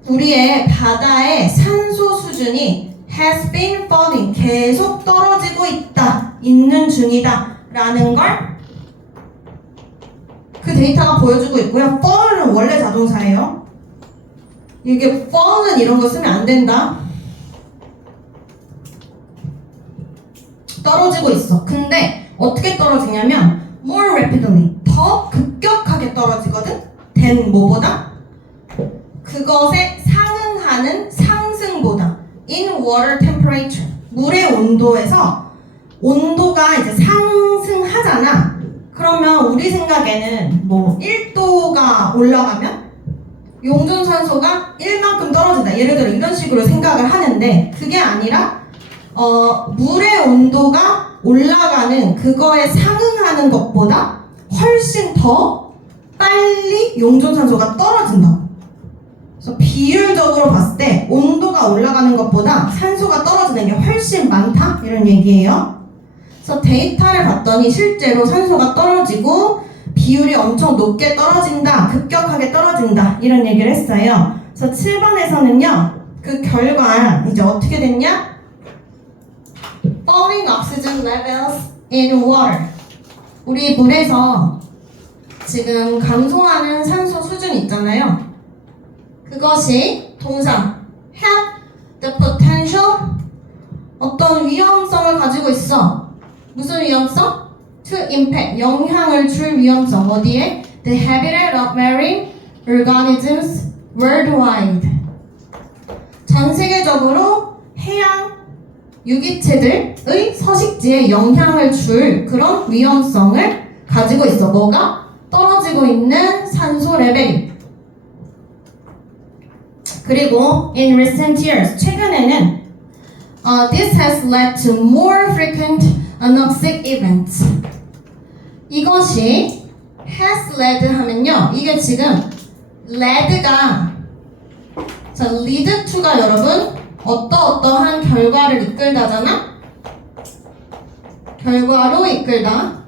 우리의 바다의 산소 수준이 has been falling, 계속 떨어지고 있는 중이다 라는 걸 그 데이터가 보여주고 있고요. fall은 원래 자동사예요. 이게 fall은 이런 거 쓰면 안 된다. 떨어지고 있어. 근데 어떻게 떨어지냐면 more rapidly, 더 급격하게 떨어지거든. than 뭐보다? 그것에 상응하는 상승보다. in water temperature, 물의 온도에서 온도가 이제 상승하잖아. 그러면 우리 생각에는 뭐 1도가 올라가면 용존산소가 1만큼 떨어진다. 예를 들어 이런 식으로 생각을 하는데 그게 아니라 물의 온도가 올라가는 그거에 상응하는 것보다 훨씬 더 빨리 용존산소가 떨어진다. 그래서 비율적으로 봤을 때 온도가 올라가는 것보다 산소가 떨어지는 게 훨씬 많다? 이런 얘기예요. 그래서 데이터를 봤더니 실제로 산소가 떨어지고 비율이 엄청 높게 떨어진다, 급격하게 떨어진다 이런 얘기를 했어요. 그래서 7번에서는요 그 결과 이제 어떻게 됐냐? Falling oxygen levels in water. 우리 물에서 지금 감소하는 산소 수준 있잖아요. 그것이 동사 have the potential, 어떤 위험성을 가지고 있어. 무슨 위험성? to impact, 영향을 줄 위험성. 어디에? the habitat of marine organisms worldwide. 전 세계적으로 해양 유기체들의 서식지에 영향을 줄 그런 위험성을 가지고 있어. 뭐가? 떨어지고 있는 산소 레벨이. 그리고 in recent years, 최근에는 this has led to more frequent anoxic events. 이것이 has led 하면요, 이게 지금 led가 자, lead to가 여러분 어떠한 결과를 이끌다잖아? 결과로 이끌다.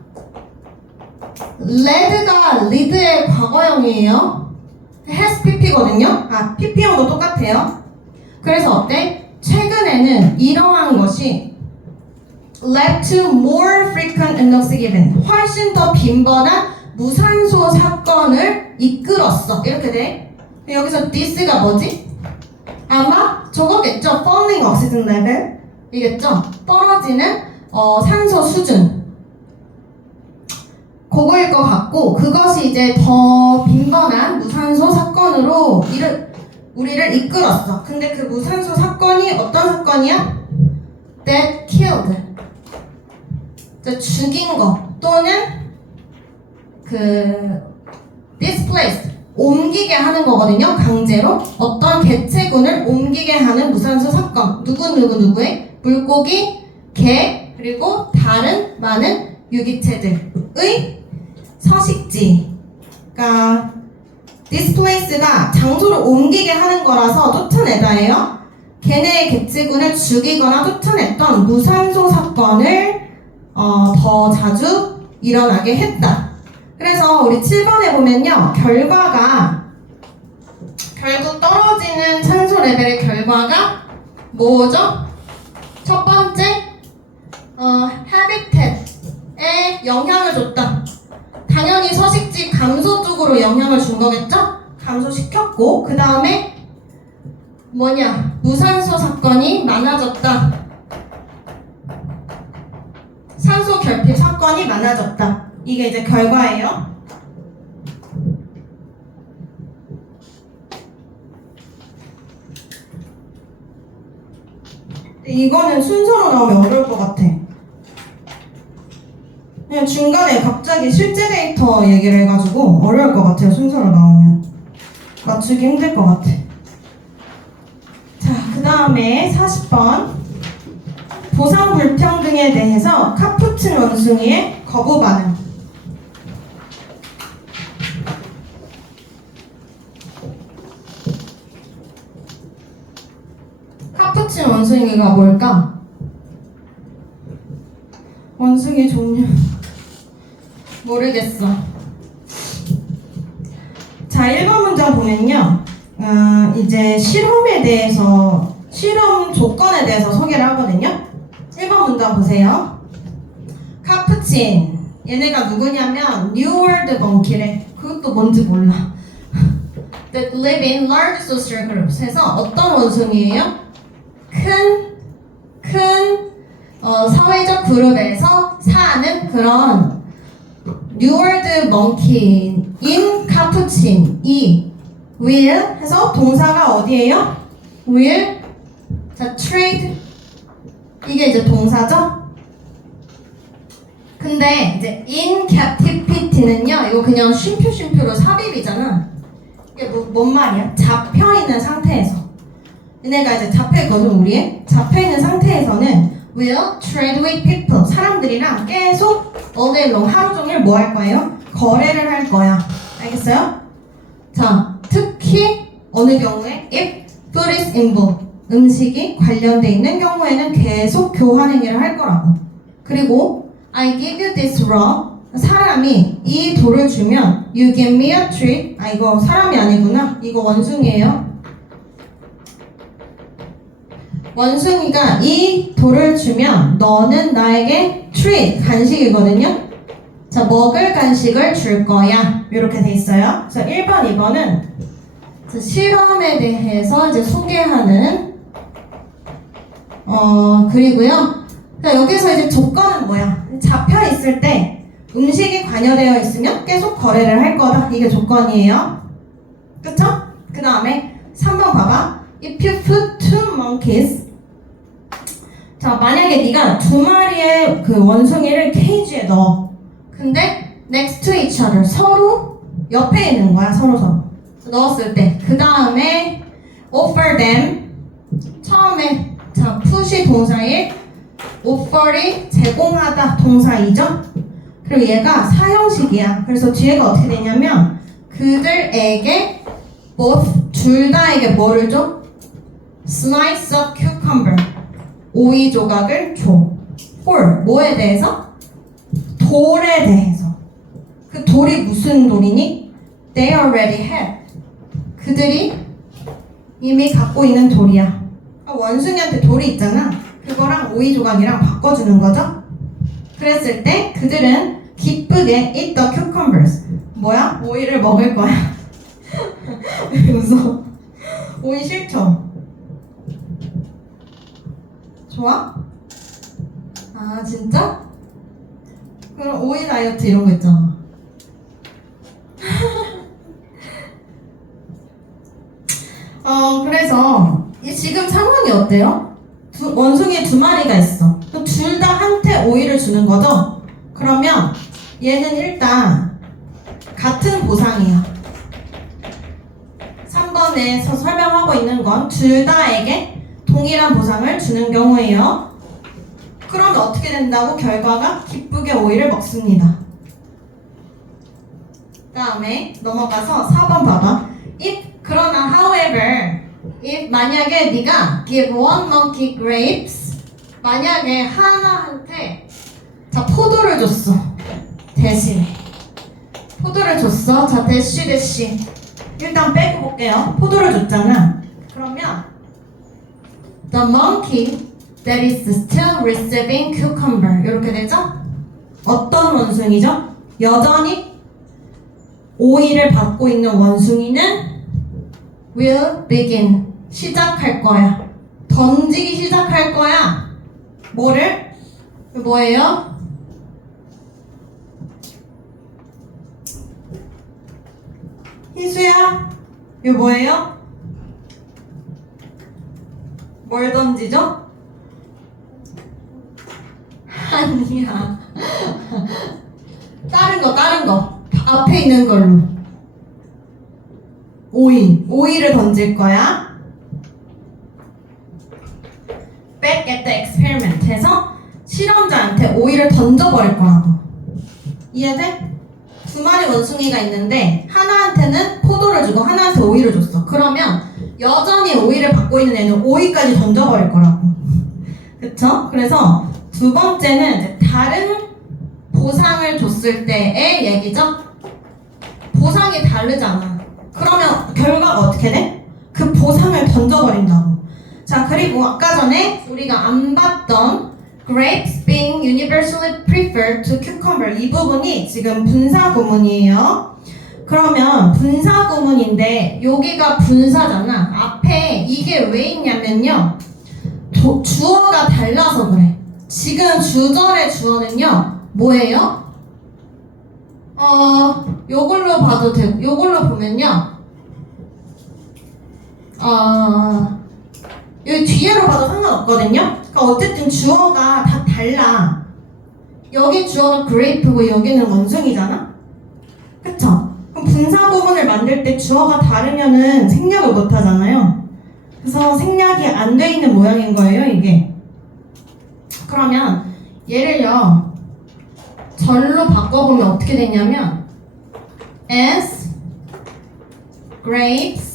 led가 lead의 과거형이에요. has pp거든요. pp형도 똑같아요. 그래서 어때? 최근에는 이러한 것이 led to more frequent anoxic event, 훨씬 더 빈번한 무산소 사건을 이끌었어. 이렇게 돼. 여기서 this가 뭐지? 아마 저거겠죠. falling oxygen level 이겠죠. 떨어지는 산소 수준. 그거일 것 같고, 그것이 이제 더 빈번한 무산소 사건으로 우리를 이끌었어. 근데 그 무산소 사건이 어떤 사건이야? That killed. 죽인 거 또는 displaced, 옮기게 하는 거거든요. 강제로 어떤 개체군을 옮기게 하는 무산소 사건. 누구의? 물고기, 개, 그리고 다른 많은 유기체들의 서식지. 그러니까 displace가 장소를 옮기게 하는 거라서 쫓아내다예요. 걔네의 개체군을 죽이거나 쫓아냈던 무산소 사건을 더 자주 일어나게 했다. 그래서 우리 7번에 보면요, 결국 떨어지는 산소 레벨의 결과가 뭐죠? 첫 번째, habitat에 영향을 줬다. 당연히 서식지 감소 쪽으로 영향을 준 거겠죠? 감소시켰고, 그 다음에 무산소 사건이 많아졌다. 산소 결핍 사건이 많아졌다. 이게 이제 결과예요. 근데 이거는 순서로 나오면 어려울 것 같아. 그냥 중간에 갑자기 실제 데이터 얘기를 해가지고 어려울 것 같아요. 순서로 나오면 맞추기 힘들 것 같아. 자, 그 다음에 40번 보상 불평등에 대해서 카푸친 원숭이의 거부 반응. 카푸친 원숭이가 뭘까? 원숭이 종류 모르겠어. 자, 1번 문장 보면요. 이제 실험에 대해서, 실험 조건에 대해서 소개를 하거든요. 1번 문장 보세요. 카푸친. 얘네가 누구냐면 New World Monkey래. 그것도 뭔지 몰라. That live in large social groups. 해서 어떤 원숭이예요? 큰 사회적 그룹에서 사는 그런 New World Monkey인 카푸친이 will 해서 동사가 어디예요? will. 자, trade. 이게 이제 동사죠? 근데 이제 in captivity는요, 이거 그냥 쉼표로 삽입이잖아. 이게 뭔 말이야? 잡혀있는 상태에서. 얘네가 이제 잡혀있거든, 우리의. 잡혀있는 상태에서는 will trade with people. 사람들이랑 계속 all day long, 하루 종일 뭐 할 거예요? 거래를 할 거야. 알겠어요? 자, 특히 어느 경우에 if food is involved. 음식이 관련돼 있는 경우에는 계속 교환 행위를 할 거라고. 그리고 I give you this raw. 사람이 이 돌을 주면 you give me a treat. 아, 이거 사람이 아니구나. 이거 원숭이에요. 원숭이가 이 돌을 주면 너는 나에게 treat, 간식이거든요. 자, 먹을 간식을 줄 거야. 이렇게 돼 있어요. 그래서 1번, 2번은 실험에 대해서 이제 소개하는 그리고요. 자, 여기서 이제 조건은 뭐야? 잡혀 있을 때 음식이 관여되어 있으면 계속 거래를 할 거다. 이게 조건이에요. 그쵸? 그 다음에 3번 봐봐. If you put two monkeys. 자, 만약에 네가 두 마리의 그 원숭이를 케이지에 넣어. 근데 next to each other. 서로 옆에 있는 거야. 서로. 넣었을 때. 그 다음에 offer them. 처음에 자, put이 동사일, offer이 제공하다 동사이죠. 그리고 얘가 사형식이야. 그래서 뒤에가 어떻게 되냐면 그들에게 both 둘 다에게 뭐를 줘? slice of cucumber. 오이 조각을 줘. for 뭐에 대해서? 돌에 대해서. 그 돌이 무슨 돌이니? They already had. 그들이 이미 갖고 있는 돌이야. 원숭이한테 돌이 있잖아. 그거랑 오이 조각이랑 바꿔주는 거죠. 그랬을 때 그들은 기쁘게 eat the cucumbers. 뭐야? 오이를 먹을 거야. 왜 웃어? 오이 싫죠? 좋아? 아, 진짜? 그럼 오이 다이어트 이런 거 있잖아. 그래서 지금 상황이 어때요? 원숭이 두 마리가 있어. 둘 다 한테 오이를 주는 거죠? 그러면 얘는 일단 같은 보상이야. 3번에서 설명하고 있는 건 둘 다에게 동일한 보상을 주는 경우예요. 그러면 어떻게 된다고? 결과가 기쁘게 오이를 먹습니다. 그 다음에 넘어가서 4번 봐봐. 그러나 however if 만약에 네가 give one monkey grapes, 만약에 하나한테 자 포도를 줬어. 대신에 포도를 줬어. 자, 대시 일단 빼고 볼게요. 포도를 줬잖아. 그러면 the monkey that is still receiving cucumber 이렇게 되죠? 어떤 원숭이죠? 여전히 오이를 받고 있는 원숭이는 will begin 시작할 거야. 던지기 시작할 거야. 뭐를? 뭐예요? 희수야, 이거 뭐예요? 뭘 던지죠? 아니야. 다른 거. 앞에 있는 걸로. 오이를 던질 거야. Back at the experiment 해서 실험자한테 오이를 던져버릴 거라고. 이해돼? 두 마리 원숭이가 있는데 하나한테는 포도를 주고 하나한테 오이를 줬어. 그러면 여전히 오이를 받고 있는 애는 오이까지 던져버릴 거라고. 그쵸? 그래서 두 번째는 이제 다른 보상을 줬을 때의 얘기죠. 보상이 다르잖아. 그러면 결과가 어떻게 돼? 그 보상을 던져버린다고. 자, 그리고 아까 전에 우리가 안 봤던 grapes being universally preferred to cucumber, 이 부분이 지금 분사 구문이에요. 그러면 분사 구문인데 여기가 분사잖아. 앞에 이게 왜 있냐면요, 주어가 달라서 그래. 지금 주절의 주어는요 뭐예요? 요걸로 봐도 되고, 요걸로 보면요 여기 뒤에로 봐도 상관없거든요. 그러니까 어쨌든 주어가 다 달라. 여기 주어가 grape고 여기는 원숭이잖아? 그쵸? 그럼 분사 구문을 만들 때 주어가 다르면은 생략을 못 하잖아요. 그래서 생략이 안 돼 있는 모양인 거예요, 이게. 그러면 얘를요 절로 바꿔보면 어떻게 되냐면 as grapes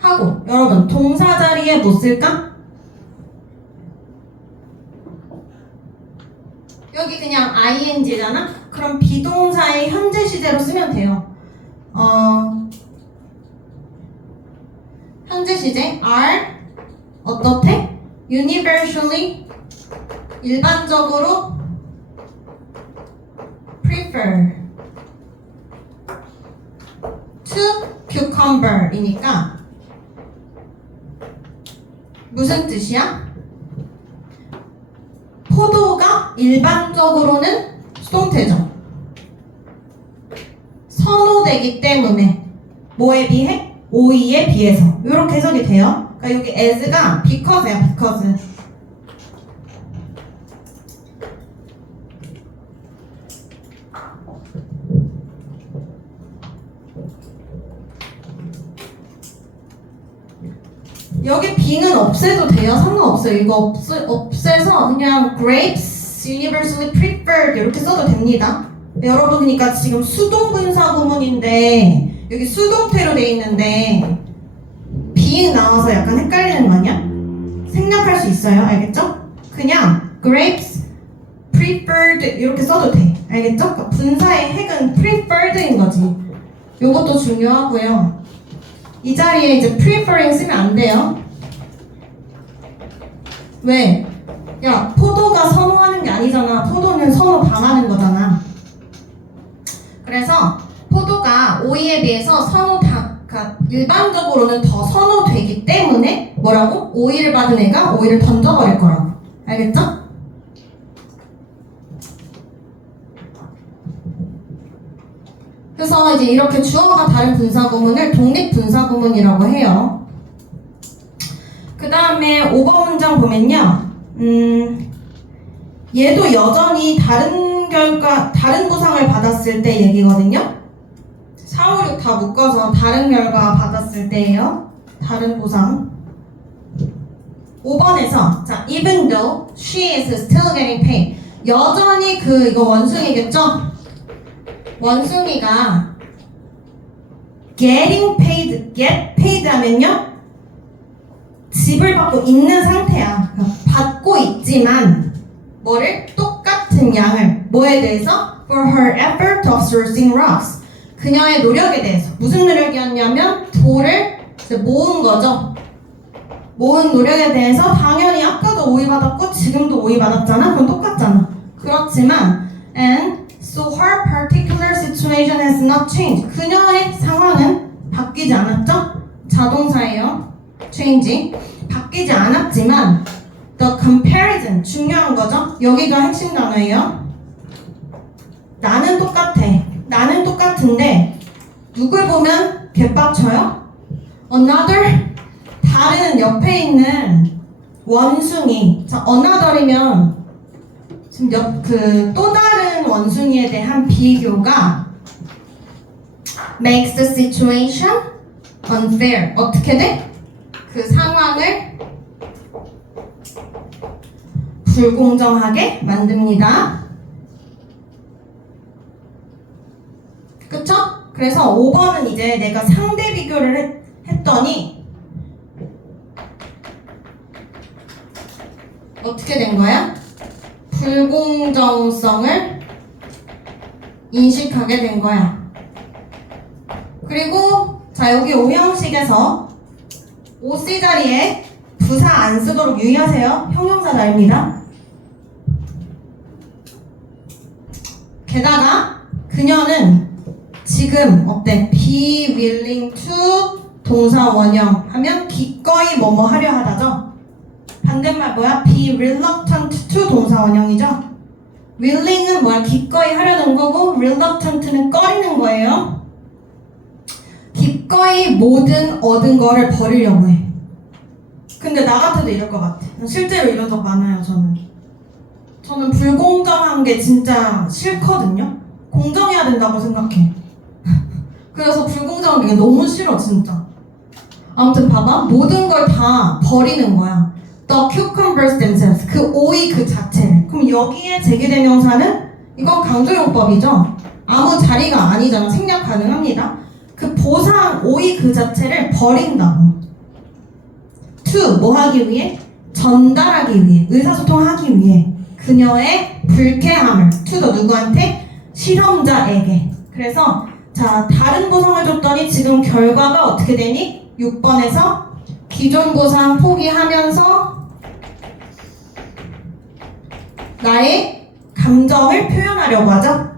하고, 여러분 동사 자리에 뭐 쓸까? 여기 그냥 ing잖아? 그럼 비동사의 현재 시제로 쓰면 돼요. 현재 시제 are 어떻대? universally 일반적으로 prefer to cucumber이니까 무슨 뜻이야? 포도가 일반적으로는 수동태죠. 선호되기 때문에 뭐에 비해? 오이에 비해서. 이렇게 해석이 돼요. 그러니까 여기 as가 because야, because. 여기 being은 없애도 돼요. 상관없어요. 이거 없애서 그냥 grapes universally preferred 이렇게 써도 됩니다. 여러분, 그러니까 지금 수동분사 구문인데 여기 수동태로 돼 있는데 being 나와서 약간 헷갈리는 거 아니야? 생략할 수 있어요. 알겠죠? 그냥 grapes preferred 이렇게 써도 돼. 알겠죠? 그러니까 분사의 핵은 preferred인 거지. 요것도 중요하고요. 이 자리에 이제 preferring 쓰면 안 돼요. 왜? 야, 포도가 선호하는 게 아니잖아. 포도는 선호 당하는 거잖아. 그래서 포도가 오이에 비해서 그러니까 일반적으로는 더 선호되기 때문에 뭐라고? 오이를 받은 애가 오이를 던져버릴 거라고. 알겠죠? 그래서 이제 이렇게 주어가 다른 분사 구문을 독립 분사 구문이라고 해요. 그 다음에 5번 문장 보면요, 얘도 여전히 다른 보상을 받았을 때 얘기거든요. 4, 5, 6 다 묶어서 다른 결과 받았을 때예요. 다른 보상. 5번에서 자, even though she is still getting paid, 여전히 이거 원숭이겠죠? 원숭이가 getting paid, get paid 하면요 집을 받고 있는 상태야. 그러니까 받고 있지만 뭐를? 똑같은 양을. 뭐에 대해서? For her effort of sourcing rocks, 그녀의 노력에 대해서. 무슨 노력이었냐면 돌을 이제 모은 거죠. 모은 노력에 대해서 당연히 아까도 오이 받았고 지금도 오이 받았잖아. 그럼 똑같잖아. 그렇지만 and so her particular situation has not changed, 그녀의 상황은 바뀌지 않았죠? 자동사예요. changing. 바뀌지 않았지만 the comparison, 중요한 거죠? 여기가 핵심 단어예요. 나는 똑같아. 나는 똑같은데 누굴 보면 개빡쳐요? another, 다른 옆에 있는 원숭이. 자, another이면 지금 또 다른 원숭이에 대한 비교가 makes the situation unfair. 어떻게 돼? 그 상황을 불공정하게 만듭니다. 그쵸? 그래서 5번은 이제 내가 상대 비교를 했더니 어떻게 된 거야? 불공정성을 인식하게 된 거야. 그리고 자 여기 오형식에서 OC 자리에 부사 안 쓰도록 유의하세요. 형용사 자입니다. 게다가 그녀는 지금 어때? be willing to 동사 원형 하면 기꺼이 뭐뭐 하려 하다죠. 반대말 뭐야? be reluctant to 동사 원형이죠. willing은 뭐야? 기꺼이 하려는 거고 reluctant는 꺼리는 거예요. 기꺼이 모든 얻은 거를 버리려고 해. 근데 나 같아도 이럴 것 같아. 실제로 이런 적 많아요. 저는 불공정한 게 진짜 싫거든요. 공정해야 된다고 생각해. 그래서 불공정한 게 너무 싫어 진짜. 아무튼 봐봐. 모든 걸 다 버리는 거야. The cucumbers themselves. 그 오이 그 자체를. 그럼 여기에 제기대명사는 이건 강조용법이죠. 아무 자리가 아니잖아. 생략 가능합니다. 그 보상 오이 그 자체를 버린다고. to 뭐 하기 위해? 전달하기 위해. 의사소통하기 위해. 그녀의 불쾌함을 to the 누구한테? 실험자에게. 그래서 자 다른 보상을 줬더니 지금 결과가 어떻게 되니? 6번에서 기존 보상 포기하면서 나의 감정을 표현하려고 하죠.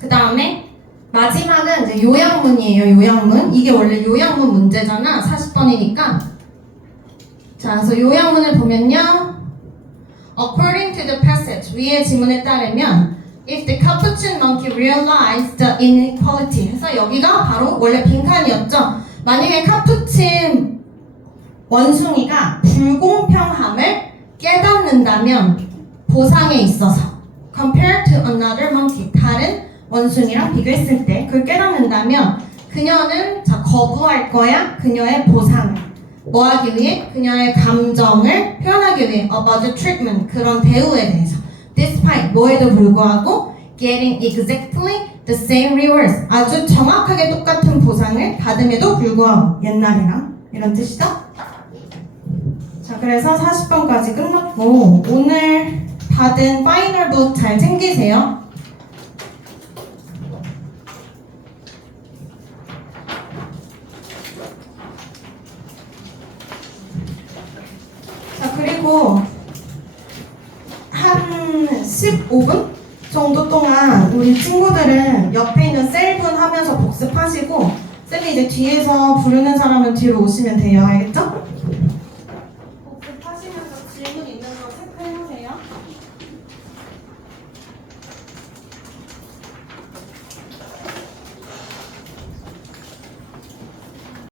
그 다음에 마지막은 이제 요약문이에요. 요약문. 이게 원래 요약문 문제잖아. 40번이니까. 자, 그래서 요약문을 보면요. According to the passage, 위의 지문에 따르면 If the capuchin monkey realized the inequality. 그래서 여기가 바로 원래 빈칸이었죠. 만약에 카푸친 원숭이가 불공평함을 깨닫는다면 보상에 있어서 compared to another monkey, 다른 원숭이랑 비교했을 때 그걸 깨닫는다면 그녀는 자 거부할 거야. 그녀의 보상을 뭐 하기 위해? 그녀의 감정을 표현하기 위해 about the treatment, 그런 대우에 대해서 despite 뭐에도 불구하고 getting exactly the same rewards, 아주 정확하게 똑같은 보상을 받음에도 불구하고 옛날이랑 이런 뜻이죠? 자 그래서 40번까지 끝났고 오늘 받은 파이널 북 잘 챙기세요. 그리고 한 15분 정도 동안 우리 친구들은 옆에 있는 셀분 하면서 복습하시고 쌤이 이제 뒤에서 부르는 사람은 뒤로 오시면 돼요. 알겠죠?